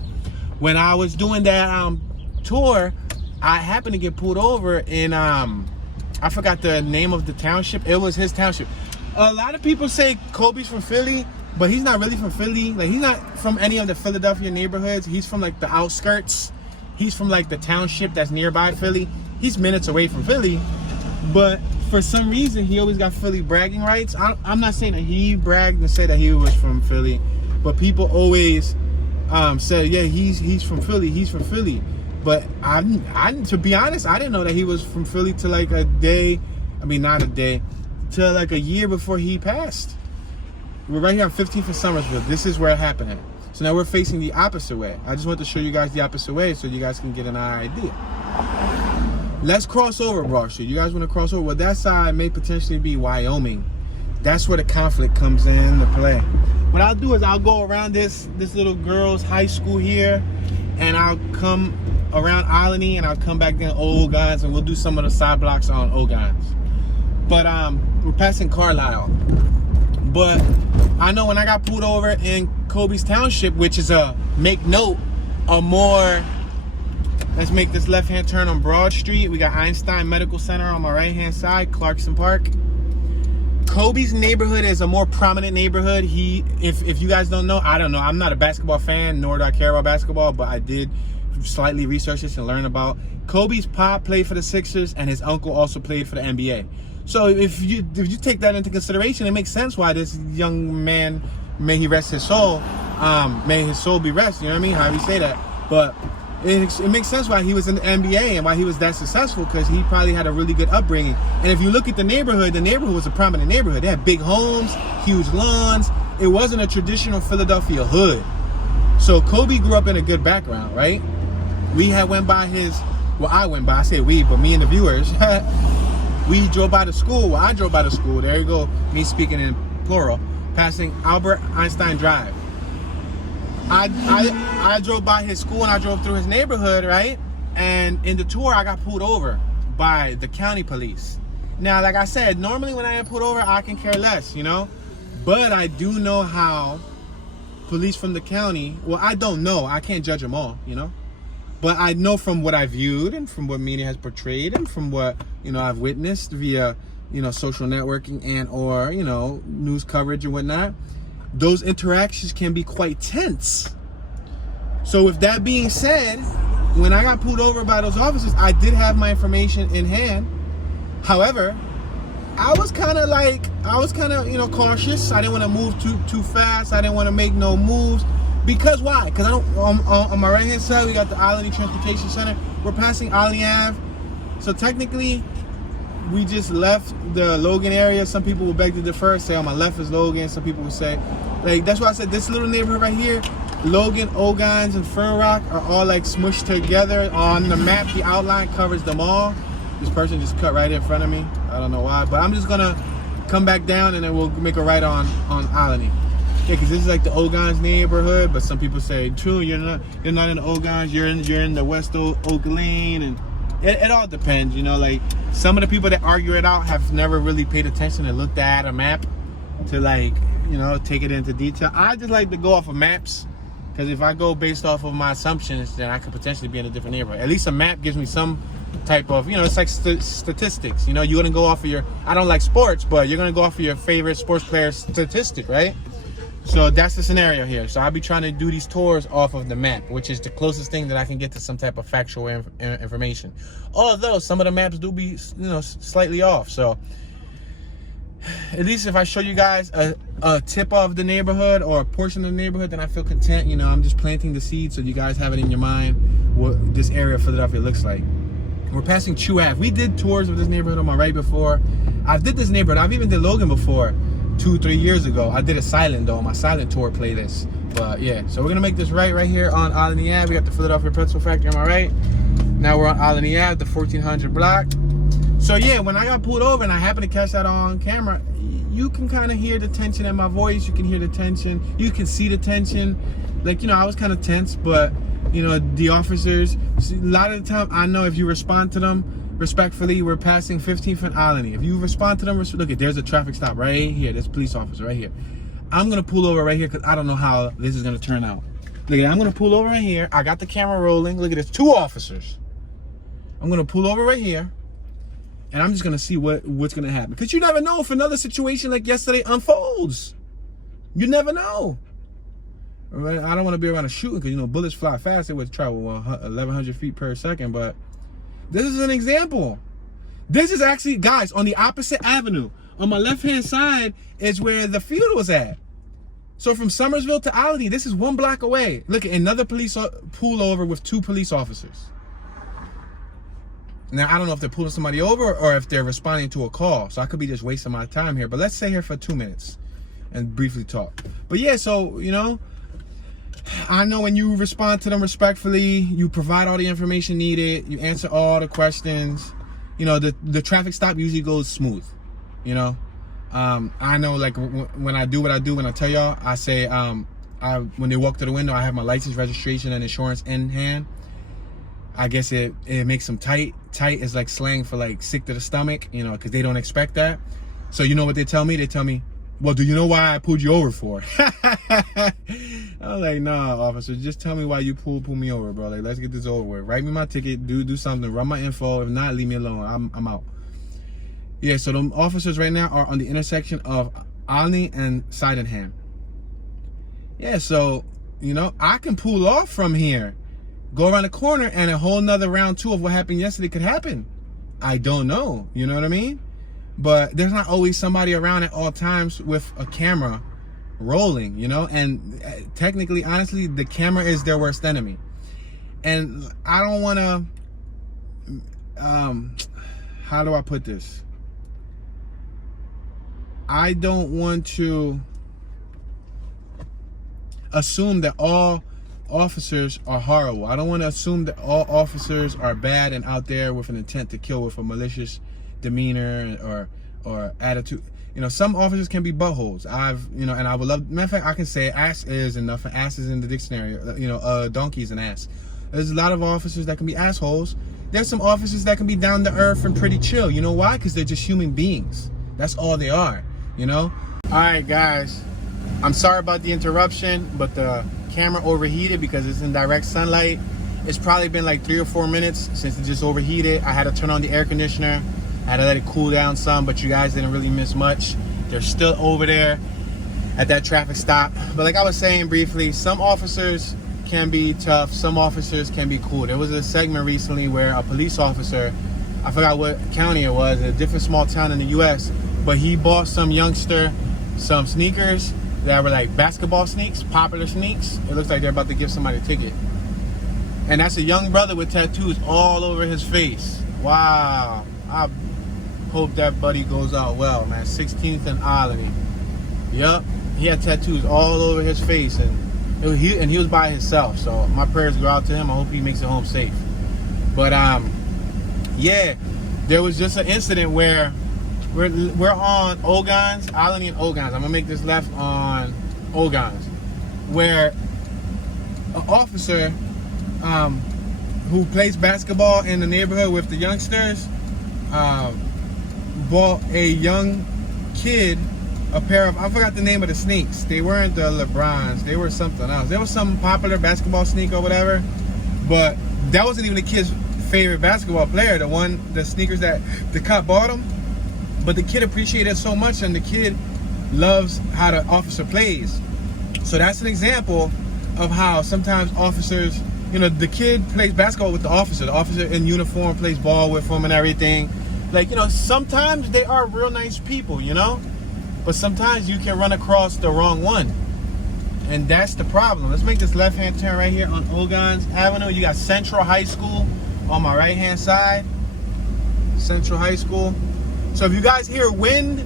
when I was doing that tour, I happened to get pulled over in, I forgot the name of the township. It was his township. A lot of people say Kobe's from Philly, but he's not really from Philly. Like, he's not from any of the Philadelphia neighborhoods. He's from, like, the outskirts. He's from, like, the township that's nearby Philly. He's minutes away from Philly, but for some reason, he always got Philly bragging rights. I'm not saying that he bragged and said that he was from Philly, but people always said, yeah, he's from Philly. He's from Philly. But I, to be honest, I didn't know that he was from Philly till like a day. I mean, not a day, till like a year before he passed. We're right here on 15th and Somersville. This is where it happened at. So now we're facing the opposite way. I just want to show you guys the opposite way so you guys can get an idea. Let's cross over Broad Street. You guys want to cross over? Well, that side may potentially be Wyoming. That's where the conflict comes into play. What I'll do is I'll go around this little girls' high school here, and I'll come around Olney, and I'll come back in Ogans, and we'll do some of the side blocks on Ogans. But we're passing Carlisle. But I know when I got pulled over in Kobe's Township, which is make note, a more, let's make this left-hand turn on Broad Street. We got Einstein Medical Center on my right-hand side, Clarkson Park. Kobe's neighborhood is a more prominent neighborhood. If you guys don't know, I don't know. I'm not a basketball fan, nor do I care about basketball, but I did slightly research this and learn about. Kobe's pop played for the Sixers, and his uncle also played for the NBA. So if you take that into consideration, it makes sense why this young man, may he rest his soul, may his soul be rest, you know what I mean, however you say that. But it makes sense why he was in the NBA and why he was that successful, because he probably had a really good upbringing. And if you look at the neighborhood was a prominent neighborhood. They had big homes, huge lawns. It wasn't a traditional Philadelphia hood. So Kobe grew up in a good background, right? We had went by I went by, I say we, but me and the viewers, we drove by the school. Well, I drove by the school. There you go, me speaking in plural, passing Albert Einstein Drive. I drove by his school and I drove through his neighborhood, right? And in the tour, I got pulled over by the county police. Now, like I said, normally when I get pulled over, I can care less, you know? But I do know how police from the county, well, I don't know. I can't judge them all, you know? But I know from what I viewed and from what media has portrayed and from what, you know, I've witnessed via, you know, social networking and or, you know, news coverage and whatnot, those interactions can be quite tense. So with that being said, when I got pulled over by those officers, I did have my information in hand. However, I was kind of, you know, cautious. I didn't want to move too fast. I didn't want to make no moves. Because why? Because on my right hand side, we got the Olney Transportation Center. We're passing Olney Ave. So technically, we just left the Logan area. Some people will beg to differ, say on my left is Logan. Some people will say, like, that's why I said this little neighborhood right here, Logan, Ogans, and Fern Rock are all like smushed together. On the map, the outline covers them all. This person just cut right in front of me. I don't know why, but I'm just gonna come back down and then we'll make a right on Olney. Yeah, because this is like the Ogans neighborhood, but some people say, true, you're not in the Ogans, you're in the West Oak Lane, and it all depends, you know. Like, some of the people that argue it out have never really paid attention and looked at a map to, like, you know, take it into detail. I just like to go off of maps, because if I go based off of my assumptions, then I could potentially be in a different neighborhood. At least a map gives me some type of, you know, it's like statistics. You know, you're gonna go off of your, I don't like sports, but you're gonna go off of your favorite sports player statistic, right? So that's the scenario here. So I'll be trying to do these tours off of the map, which is the closest thing that I can get to some type of factual information. Although some of the maps do be, you know, slightly off. So at least if I show you guys a tip of the neighborhood or a portion of the neighborhood, then I feel content. You know, I'm just planting the seed so you guys have it in your mind what this area of Philadelphia looks like. We're passing Chew Ave. We did tours of this neighborhood on my right before. I did this neighborhood. I've even did Logan before 2-3 years ago. I did a silent though, my silent tour playlist. But yeah, so we're gonna make this right here on Olney Avenue. We got the Philadelphia Pretzel Factory on my right. Now we're on Olney Ave, the 1400 block. So yeah, when I got pulled over and I happened to catch that on camera, you can kind of hear the tension in my voice. You can hear the tension. You can see the tension. Like, you know, I was kind of tense, but you know, the officers, a lot of the time, I know if you respond to them respectfully, we're passing 15th and Olney. If you respond to them, look, there's a traffic stop right here. There's a police officer right here. I'm going to pull over right here because I don't know how this is going to turn out. Look at, I'm going to pull over right here. I got the camera rolling. Look at this, 2 officers. I'm going to pull over right here. And I'm just going to see what's going to happen. Because you never know if another situation like yesterday unfolds. You never know. I don't want to be around a shooting because, you know, bullets fly fast. They would travel 1,100 feet per second. But this is an example. This is actually, guys, on the opposite avenue. On my left-hand side is where the field was at. So from Somersville to Olney, this is 1 block away. Look, another police pullover with 2 police officers. Now, I don't know if they're pulling somebody over or if they're responding to a call. So I could be just wasting my time here. But let's stay here for 2 minutes and briefly talk. But yeah, so, you know, I know when you respond to them respectfully, you provide all the information needed, you answer all the questions, you know, the traffic stop usually goes smooth, you know. I know, like, when I do what I do, when I tell y'all, I say, when they walk to the window, I have my license, registration, and insurance in hand. I guess it makes them tight. Tight is like slang for like sick to the stomach, you know, because they don't expect that. So you know what they tell me? They tell me, well, do you know why I pulled you over for? I was like, nah, officer, just tell me why you pull me over, bro. Like, let's get this over with. Write me my ticket, do something, run my info. If not, leave me alone. I'm out. Yeah, so the officers right now are on the intersection of Olney and Sydenham. Yeah, so, you know, I can pull off from here, go around the corner, and a whole nother round 2 of what happened yesterday could happen. I don't know, you know what I mean? But there's not always somebody around at all times with a camera rolling, you know? And technically, honestly, the camera is their worst enemy. And I don't want to, how do I put this? I don't want to assume that all officers are horrible. I don't want to assume that all officers are bad and out there with an intent to kill, with a malicious demeanor or attitude. You know, some officers can be buttholes. You know, and I would love, matter of fact, I can say ass is enough. Ass is in the dictionary. You know, donkey is an ass. There's a lot of officers that can be assholes. There's some officers that can be down to earth and pretty chill. You know why? Because they're just human beings. That's all they are, you know? All right, guys. I'm sorry about the interruption, but the camera overheated because it's in direct sunlight. It's probably been like 3 or 4 minutes since it just overheated. I had to turn on the air conditioner. I had to let it cool down some, but you guys didn't really miss much. They're still over there at that traffic stop. But like I was saying briefly, some officers can be tough. Some officers can be cool. There was a segment recently where a police officer, I forgot what county it was, a different small town in the US, but he bought some youngster some sneakers that were like basketball sneaks, popular sneaks. It looks like they're about to give somebody a ticket. And that's a young brother with tattoos all over his face. Wow. I hope that buddy goes out well, man. 16th and Olney. Yup. He had tattoos all over his face, and he was by himself. So my prayers go out to him. I hope he makes it home safe. But yeah, there was just an incident where we're on Ogans, Olney and Ogans. I'm gonna make this left on Ogans, where an officer who plays basketball in the neighborhood with the youngsters bought a young kid a pair of, I forgot the name of the sneaks. They weren't the LeBrons, they were something else. There was some popular basketball sneak or whatever, but that wasn't even the kid's favorite basketball player, the sneakers that the cop bought him. But the kid appreciated it so much, and the kid loves how the officer plays. So that's an example of how sometimes officers, you know, the kid plays basketball with the officer. The officer in uniform plays ball with him and everything. Like, you know, sometimes they are real nice people, you know, but sometimes you can run across the wrong one, and that's the problem. Let's make this left-hand turn right here on Olney Avenue. You got Central High School on my right-hand side. Central High School. So if you guys hear wind,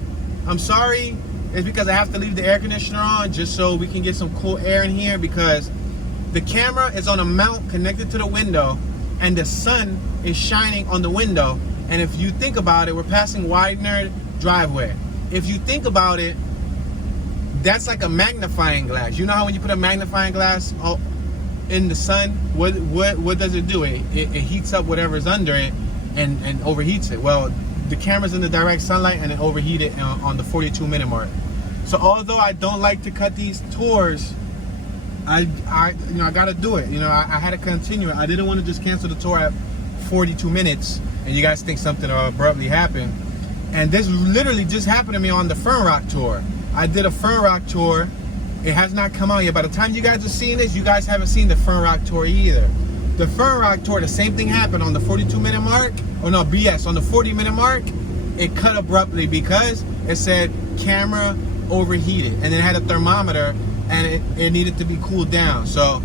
I'm sorry. It's because I have to leave the air conditioner on just so we can get some cool air in here, because the camera is on a mount connected to the window and the sun is shining on the window. And if you think about it, we're passing Widener driveway. If you think about it, that's like a magnifying glass. You know how when you put a magnifying glass in the sun, what does it do? It heats up whatever's under it and overheats it. Well, the camera's in the direct sunlight and it overheated on the 42-minute mark. So although I don't like to cut these tours, I gotta do it. You know, I had to continue it. I didn't want to just cancel the tour at 42 minutes and you guys think something abruptly happened. And this literally just happened to me on the Fern Rock tour. I did a Fern Rock tour. It has not come out yet. By the time you guys are seeing this, you guys haven't seen the Fern Rock tour either. The Fern Rock tour, the same thing happened on the 42-minute mark. Oh no, BS, on the 40-minute mark, it cut abruptly because it said camera overheated, and then it had a thermometer and it needed to be cooled down. So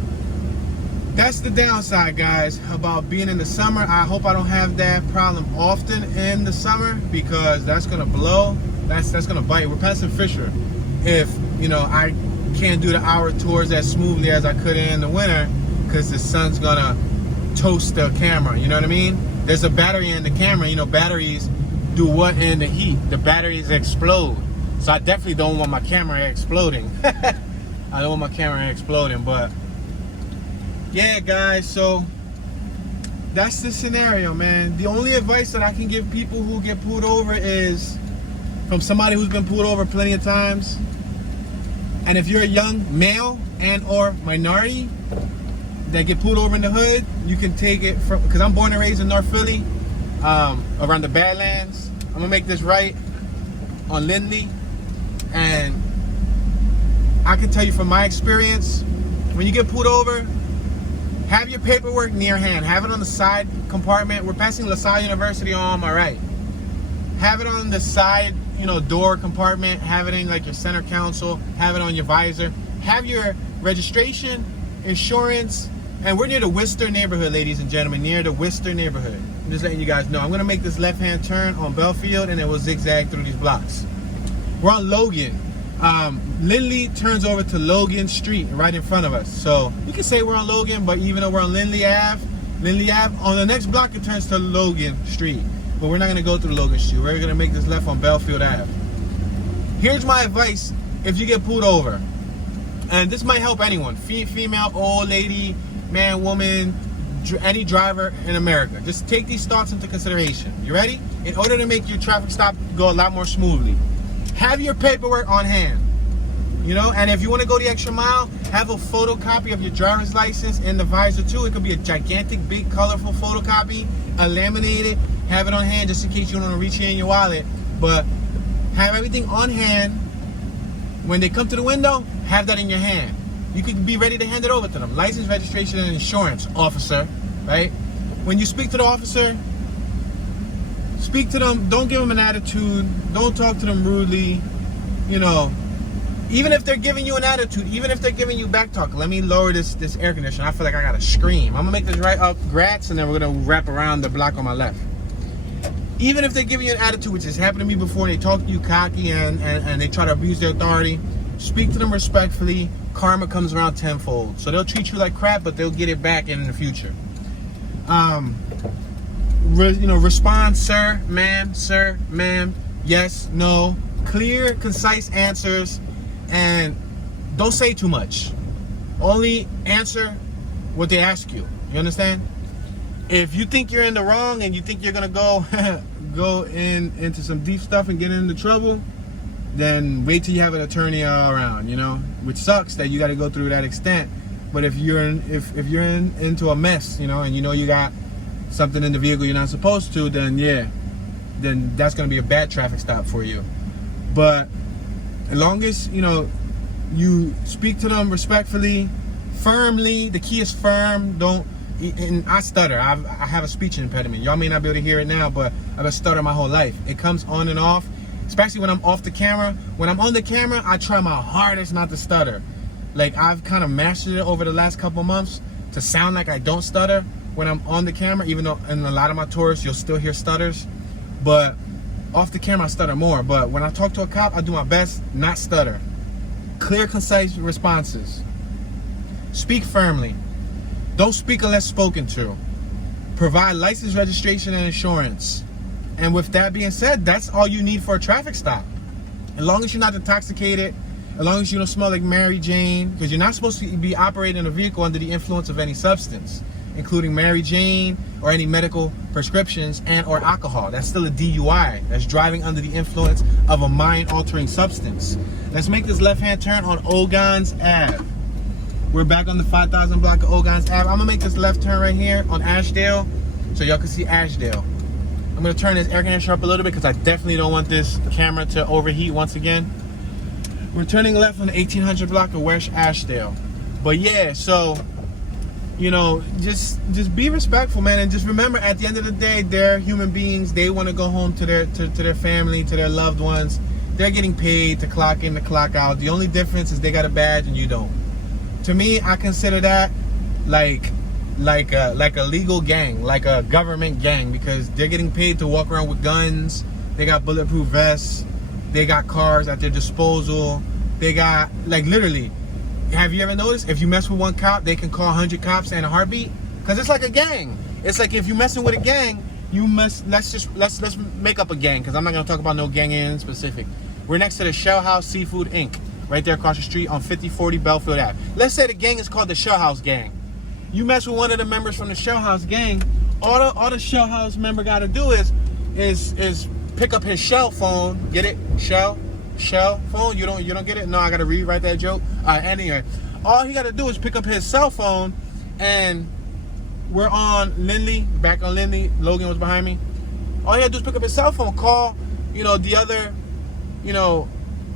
that's the downside, guys, about being in the summer. I hope I don't have that problem often in the summer, because that's gonna blow. That's gonna bite. We're passing Fisher. If, you know, I can't do the hour tours as smoothly as I could in the winter, because the sun's gonna toast the camera, you know what I mean? There's a battery in the camera. You know, batteries do what in the heat? The batteries explode. So I definitely don't want my camera exploding. I don't want my camera exploding, but yeah, guys, so that's the scenario, man. The only advice that I can give people who get pulled over is from somebody who's been pulled over plenty of times. And if you're a young male and or minority that get pulled over in the hood, you can take it from, because I'm born and raised in North Philly, around the Badlands. I'm gonna make this right on Lindley, and I can tell you from my experience, when you get pulled over, have your paperwork near hand. Have it on the side compartment. We're passing LaSalle University on my right. Have it on the side, you know, door compartment. Have it in like your center console. Have it on your visor. Have your registration, insurance, and we're near the Worcester neighborhood, ladies and gentlemen, near the Worcester neighborhood. I'm just letting you guys know. I'm gonna make this left-hand turn on Belfield, and it will zigzag through these blocks. We're on Logan. Lindley turns over to Logan Street right in front of us. So you can say we're on Logan, but even though we're on Lindley Ave, on the next block it turns to Logan Street. But we're not gonna go through Logan Street. We're gonna make this left on Belfield Ave. Here's my advice if you get pulled over. And this might help anyone, female, old lady, man, woman, any driver in America. Just take these thoughts into consideration. You ready? In order to make your traffic stop go a lot more smoothly, have your paperwork on hand. You know, and if you want to go the extra mile, have a photocopy of your driver's license in the visor too. It could be a gigantic, big, colorful photocopy, laminated. Have it on hand just in case you don't want to reach in your wallet. But have everything on hand. When they come to the window, have that in your hand. You could be ready to hand it over to them. License, registration, and insurance officer, right? When you speak to the officer, speak to them. Don't give them an attitude. Don't talk to them rudely. You know, even if they're giving you an attitude, even if they're giving you back talk. Let me lower this air conditioner. I feel like I gotta scream. I'm gonna make this right up Gratz, and then we're gonna wrap around the block on my left. Even if they're giving you an attitude, which has happened to me before, and they talk to you cocky and they try to abuse their authority, speak to them respectfully. Karma comes around tenfold. So they'll treat you like crap, but they'll get it back in the future. You know, respond, sir, ma'am, yes, no. Clear, concise answers, and don't say too much. Only answer what they ask you. You understand? If you think you're in the wrong and you think you're gonna go into some deep stuff and get into trouble, then wait till you have an attorney around, you know, which sucks that you got to go through that extent. But if you're into a mess, you know, and you know you got something in the vehicle you're not supposed to, then yeah, then that's going to be a bad traffic stop for you. But as long as, you know, you speak to them respectfully, firmly, the key is firm. Don't and I stutter. I have a speech impediment. Y'all may not be able to hear it now, but I've been stuttering my whole life. It comes on and off, especially when I'm off the camera. When I'm on the camera, I try my hardest not to stutter. Like, I've kind of mastered it over the last couple months to sound like I don't stutter when I'm on the camera, even though in a lot of my tours, you'll still hear stutters. But off the camera, I stutter more. But when I talk to a cop, I do my best not stutter. Clear, concise responses. Speak firmly. Don't speak unless spoken to. Provide license, registration, and insurance. And with that being said, that's all you need for a traffic stop. As long as you're not intoxicated, as long as you don't smell like Mary Jane, because you're not supposed to be operating a vehicle under the influence of any substance, including Mary Jane or any medical prescriptions and or alcohol. That's still a DUI. That's driving under the influence of a mind-altering substance. Let's make this left-hand turn on Ogans Ave. We're back on the 5000 block of Ogans Ave. I'm gonna make this left turn right here on Ashdale so y'all can see Ashdale. I'm gonna turn this air conditioner up a little bit because I definitely don't want this camera to overheat once again. We're turning left on the 1800 block of West Ashdale. But yeah, so, you know, just be respectful, man, and just remember, at the end of the day, they're human beings. They want to go home to their family, to their loved ones. They're getting paid to clock in, to clock out. The only difference is they got a badge and you don't. To me, I consider that like a legal gang, like a government gang, because they're getting paid to walk around with guns. They got bulletproof vests. They got cars at their disposal. They got, like, literally, have you ever noticed, if you mess with one cop, they can call 100 cops in a heartbeat? Because it's like a gang. It's like, if you're messing with a gang, you must, let's make up a gang, because I'm not going to talk about no gang in specific. We're next to the Shell House Seafood Inc., right there across the street on 5040 Belfield Ave. Let's say the gang is called the Shell House Gang. You mess with one of the members from the Shell House Gang, all the Shell House member got to do is pick up his Shell phone. Get it? Shell phone. You don't get it? No, I gotta rewrite that joke. Anyway, all he gotta do is pick up his cell phone, and we're on Lindley, back on Lindley. Logan was behind me. All he gotta do is pick up his cell phone, call, you know, the other, you know,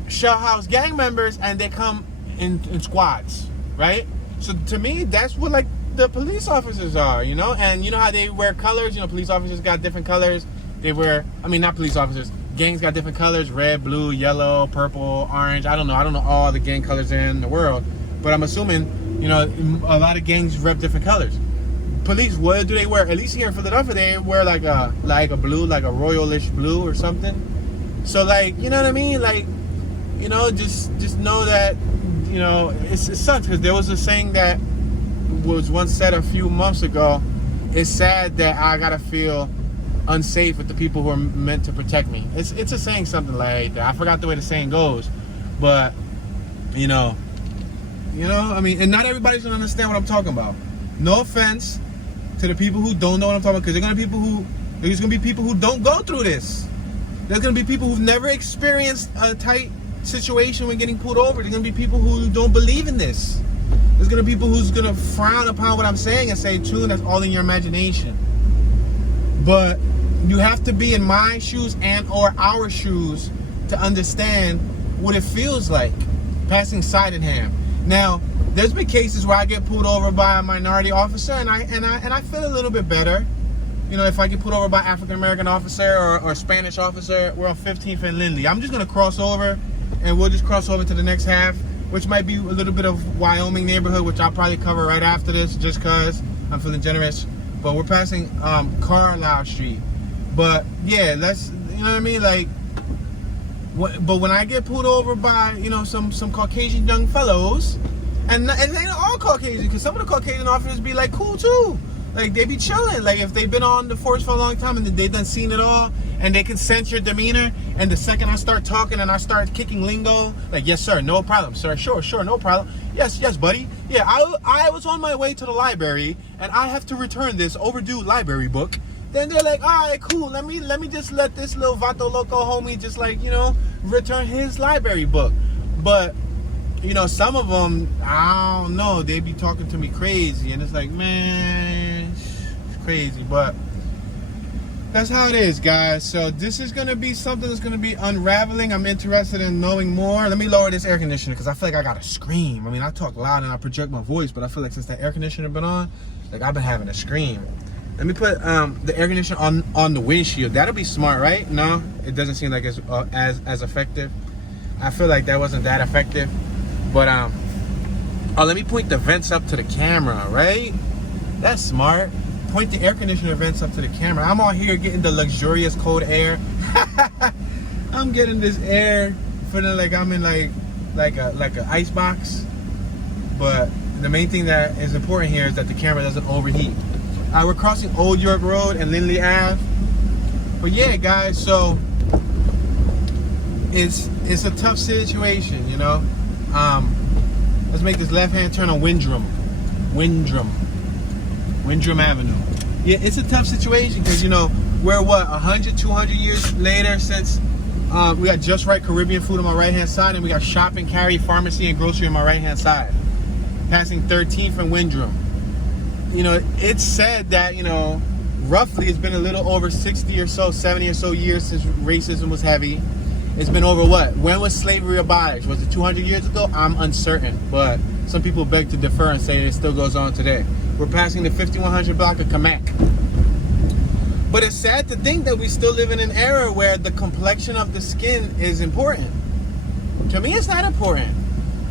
Shell House gang members, and they come in squads, right? So to me, that's what, like, the police officers are, you know. And you know how they wear colors? You know, police officers got different colors. They wear, I mean, not police officers, gangs got different colors: red, blue, yellow, purple, orange. I don't know all the gang colors in the world, but I'm assuming, you know, a lot of gangs rep different colors. Police, what do they wear? At least here in Philadelphia, they wear like a blue, like a royalish blue or something. So, like, you know what I mean? Like, you know, just know that, you know, it sucks, because there was a saying that was once said a few months ago. It's sad that I gotta feel unsafe with the people who are meant to protect me. It's a saying, something like that. I forgot the way the saying goes, but you know, I mean, and not everybody's gonna understand what I'm talking about. No offense to the people who don't know what I'm talking about, because there's gonna be people who don't go through this. There's gonna be people who've never experienced a tight situation when getting pulled over. There's gonna be people who don't believe in this. There's gonna be people who's gonna frown upon what I'm saying and say, "Tune, that's all in your imagination." But you have to be in my shoes and or our shoes to understand what it feels like passing Sydenham. Now, there's been cases where I get pulled over by a minority officer, and I feel a little bit better. You know, if I get pulled over by an African American officer or a Spanish officer. We're on 15th and Lindley. I'm just gonna cross over, and we'll just cross over to the next half, which might be a little bit of Wyoming neighborhood, which I'll probably cover right after this, just cause I'm feeling generous. But we're passing Carlisle Street. But yeah, you know what I mean? Like, but when I get pulled over by, you know, some Caucasian young fellows, and they ain't all Caucasian, because some of the Caucasian officers be like cool too. Like, they be chilling. Like, if they've been on the force for a long time and they done seen it all, and they can sense your demeanor, and the second I start talking and I start kicking lingo, like, yes sir, no problem, sir, sure, no problem, yes buddy, yeah, I was on my way to the library and I have to return this overdue library book. Then they're like, all right, cool, let me just let this little Vato Loco homie just, like, you know, return his library book. But, you know, some of them, I don't know, they be talking to me crazy, and it's like, man, it's crazy. But that's how it is, guys. So this is going to be something that's going to be unraveling. I'm interested in knowing more. Let me lower this air conditioner, because I feel like I got to scream. I mean, I talk loud and I project my voice, but I feel like since that air conditioner been on, Like, I've been having to scream. Let me put the air conditioner on the windshield. That'll be smart, right? No, it doesn't seem like it's as effective. I feel like that wasn't that effective. But oh, let me point the vents up to the camera, right? That's smart. Point the air conditioner vents up to the camera. I'm out here getting the luxurious cold air. I'm getting this air, feeling like I'm in like a ice box. But the main thing that is important here is that the camera doesn't overheat. We're crossing Old York Road and Olney Ave. But yeah, guys, so it's a tough situation, you know. Let's make this left-hand turn on Windrum Avenue. Yeah, it's a tough situation because, you know, we're what, 100, 200 years later since we got Just Right Caribbean food on my right-hand side, and we got Shop and Carry Pharmacy and Grocery on my right-hand side. Passing 13th and Windrum. You know, it's said that, you know, roughly it's been a little over 60 or so, 70 or so years since racism was heavy. It's been over what? When was slavery abolished? Was it 200 years ago? I'm uncertain, but some people beg to differ and say it still goes on today. We're passing the 5100 block of Kamak. But it's sad to think that we still live in an era where the complexion of the skin is important. To me, it's not important.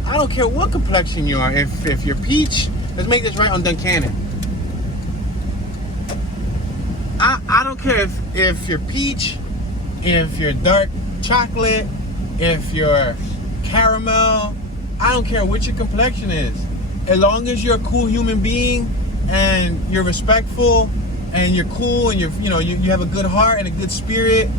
I don't care what complexion you are. If you're peach, let's make this right on Duncannon. I don't care if you're peach, if you're dark chocolate, if you're caramel. I don't care what your complexion is. As long as you're a cool human being and you're respectful and you're cool and you have a good heart and a good spirit,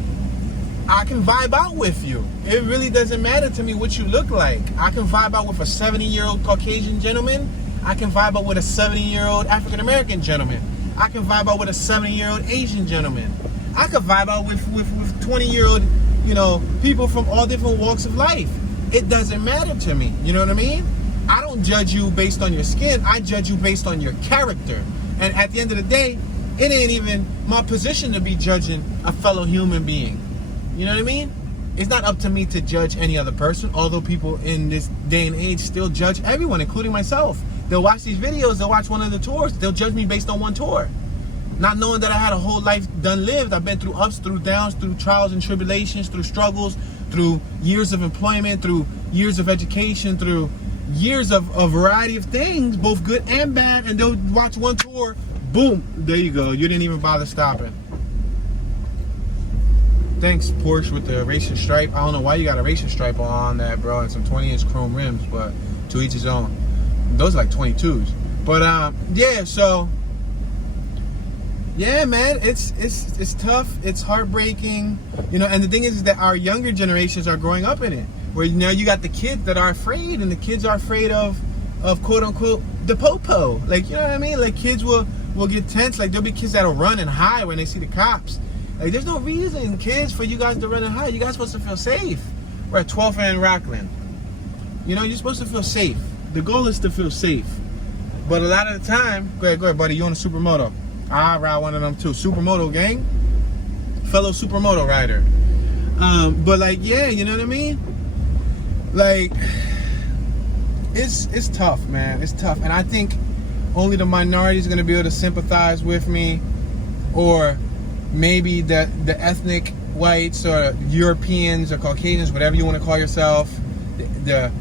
I can vibe out with you. It really doesn't matter to me what you look like. I can vibe out with a 70-year-old Caucasian gentleman. I can vibe out with a 70-year-old African-American gentleman. I can vibe out with a 70-year-old Asian gentleman. I could vibe out with 20-year-old, you know, people from all different walks of life. It doesn't matter to me. You know what I mean? I don't judge you based on your skin. I judge you based on your character. And at the end of the day, it ain't even my position to be judging a fellow human being. You know what I mean? It's not up to me to judge any other person, although people in this day and age still judge everyone, including myself. They'll watch these videos, they'll watch one of the tours, they'll judge me based on one tour. Not knowing that I had a whole life done lived. I've been through ups, through downs, through trials and tribulations, through struggles, through years of employment, through years of education, through years of a variety of things, both good and bad, and they'll watch one tour, boom, there you go. You didn't even bother stopping. Thanks, Porsche, with the racing stripe. I don't know why you got a racing stripe on that, bro, and some 20-inch chrome rims, but to each his own. Those are like 22s. But yeah, so yeah, man, it's tough. It's heartbreaking, you know. And the thing is that our younger generations are growing up in it, where now you got the kids that are afraid, and the kids are afraid of quote unquote the popo. Like, you know what I mean? Like, kids will get tense. Like, there'll be kids that'll run and hide when they see the cops. Like, there's no reason, kids, for you guys to run and hide. You guys are supposed to feel safe. We're at 12th and Rockland. You know, you're supposed to feel safe. The goal is to feel safe. But a lot of the time, go ahead, buddy. You on a supermoto? I ride one of them too. Supermoto gang, fellow supermoto rider. But like, yeah, you know what I mean? Like, it's tough, man. It's tough, and I think only the minority is gonna be able to sympathize with me, or maybe the ethnic whites or Europeans or Caucasians, whatever you want to call yourself, the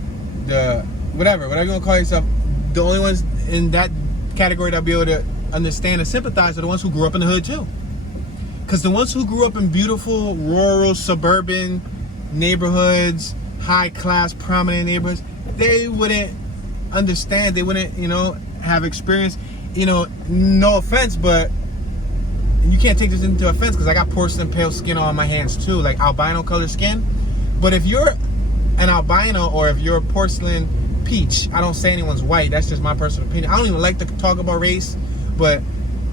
whatever you want to call yourself. The only ones in that category that'll be able to understand and sympathize are the ones who grew up in the hood too. Because the ones who grew up in beautiful, rural, suburban neighborhoods, high class, prominent neighborhoods, they wouldn't understand. They wouldn't, you know, have experience. You know, no offense, but you can't take this into offense because I got porcelain pale skin on my hands too, like albino color skin. But if you're an albino or if you're a porcelain peach, I don't say anyone's white, that's just my personal opinion. I don't even like to talk about race, but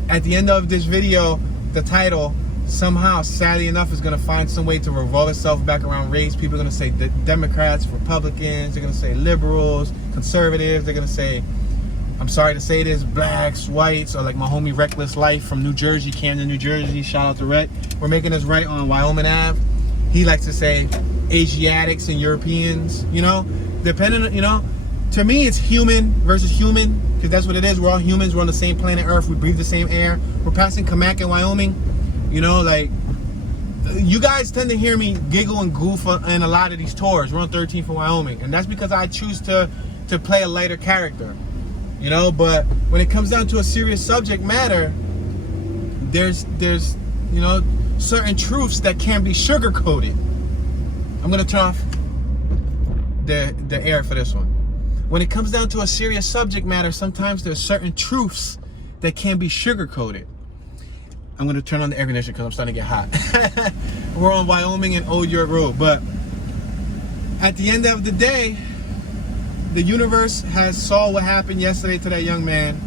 at the end of this video, the title somehow, sadly enough, is going to find some way to revolve itself back around race. People are going to say Democrats, Republicans, they're going to say liberals, conservatives, they're going to say, I'm sorry to say this, blacks, whites, or like my homie Reckless Life from New Jersey, Camden, New Jersey, shout out to Rec. We're making this right on Wyoming Ave. He likes to say Asiatics and Europeans, you know, depending on, you know, to me, it's human versus human, because that's what it is. We're all humans. We're on the same planet Earth. We breathe the same air. We're passing Kamak in Wyoming. You know, like, you guys tend to hear me giggle and goof in a lot of these tours. We're on 13th in Wyoming, and that's because I choose to play a lighter character. You know, but when it comes down to a serious subject matter, there's you know, certain truths that can't be sugar-coated. I'm gonna turn off the air for this one. When it comes down to a serious subject matter, sometimes there's certain truths that can't be sugar-coated. I'm gonna turn on the air conditioner because I'm starting to get hot. We're on Wyoming and Old York Road, but at the end of the day, the universe has saw what happened yesterday to that young man.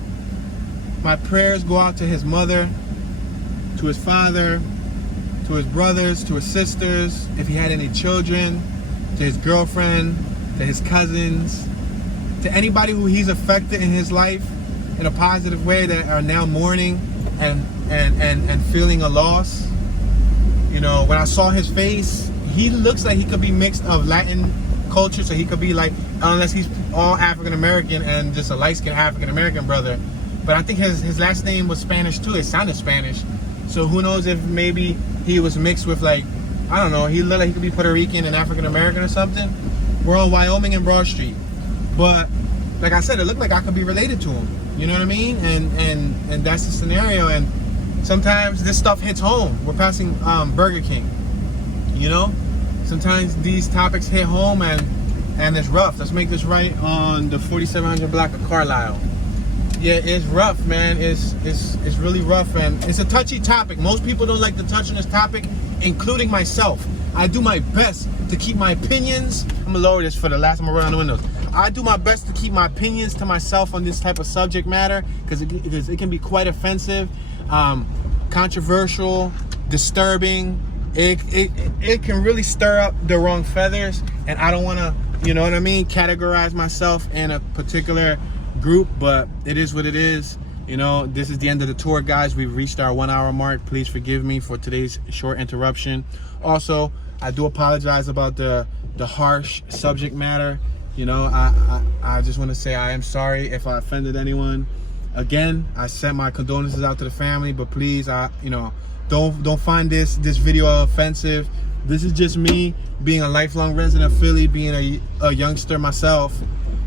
My prayers go out to his mother, to his father, to his brothers, to his sisters, if he had any children, to his girlfriend, to his cousins, to anybody who he's affected in his life in a positive way that are now mourning and feeling a loss. You know, when I saw his face, he looks like he could be mixed of Latin culture, so he could be like, unless he's all African American and just a light-skinned African American brother. But I think his last name was Spanish too. It sounded Spanish. So who knows if maybe he was mixed with, like, I don't know, he looked like he could be Puerto Rican and African American or something. We're on Wyoming and Broad Street. But like I said, it looked like I could be related to him. You know what I mean? And that's the scenario. And sometimes this stuff hits home. We're passing Burger King. You know? Sometimes these topics hit home and it's rough. Let's make this right on the 4700 block of Carlisle. Yeah, it's rough, man. It's really rough, and it's a touchy topic. Most people don't like to touch on this topic, including myself. I do my best to keep my opinions. I'm gonna lower this for the last. I'm gonna run on the windows. I do my best to keep my opinions to myself on this type of subject matter, because it can be quite offensive, controversial, disturbing. It can really stir up the wrong feathers, and I don't want to, you know what I mean, categorize myself in a particular group, but it is what it is. You know, this is the end of the tour, guys. We've reached our 1 hour mark. Please forgive me for today's short interruption. Also, I do apologize about the harsh subject matter. You know, I just want to say I am sorry if I offended anyone. Again, I sent my condolences out to the family, but please, you know, don't find this video offensive. This is just me being a lifelong resident of Philly, being a youngster myself.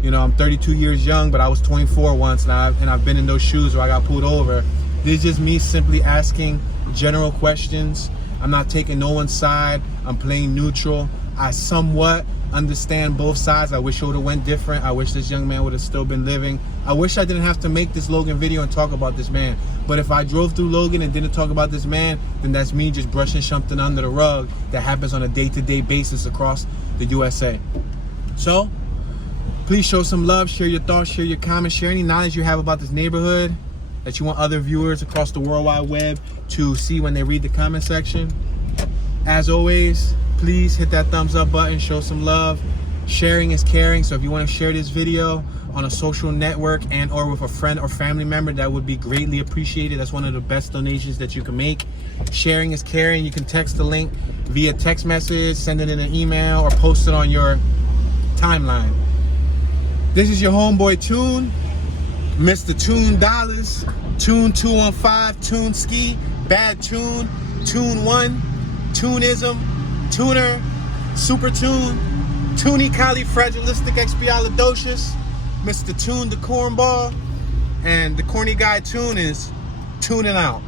You know, I'm 32 years young, but I was 24 once, and I've been in those shoes where I got pulled over. This is just me simply asking general questions. I'm not taking no one's side. I'm playing neutral. I somewhat understand both sides. I wish it would have went different. I wish this young man would have still been living. I wish I didn't have to make this Logan video and talk about this man. But if I drove through Logan and didn't talk about this man, then that's me just brushing something under the rug that happens on a day-to-day basis across the USA. So, please show some love, share your thoughts, share your comments, share any knowledge you have about this neighborhood that you want other viewers across the World Wide Web to see when they read the comment section. As always, please hit that thumbs up button, show some love. Sharing is caring, so if you want to share this video on a social network and or with a friend or family member, that would be greatly appreciated. That's one of the best donations that you can make. Sharing is caring. You can text the link via text message, send it in an email, or post it on your timeline. This is your homeboy Tune, Mr. Tune Dollars, Tune 215, Tune Ski, Bad Tune, Tune 1, Tuneism, Tuner, Super Tune, Toonie Califragilistic Expialidocious, Mr. Tune the Cornball, and the corny guy Tune is tuning out.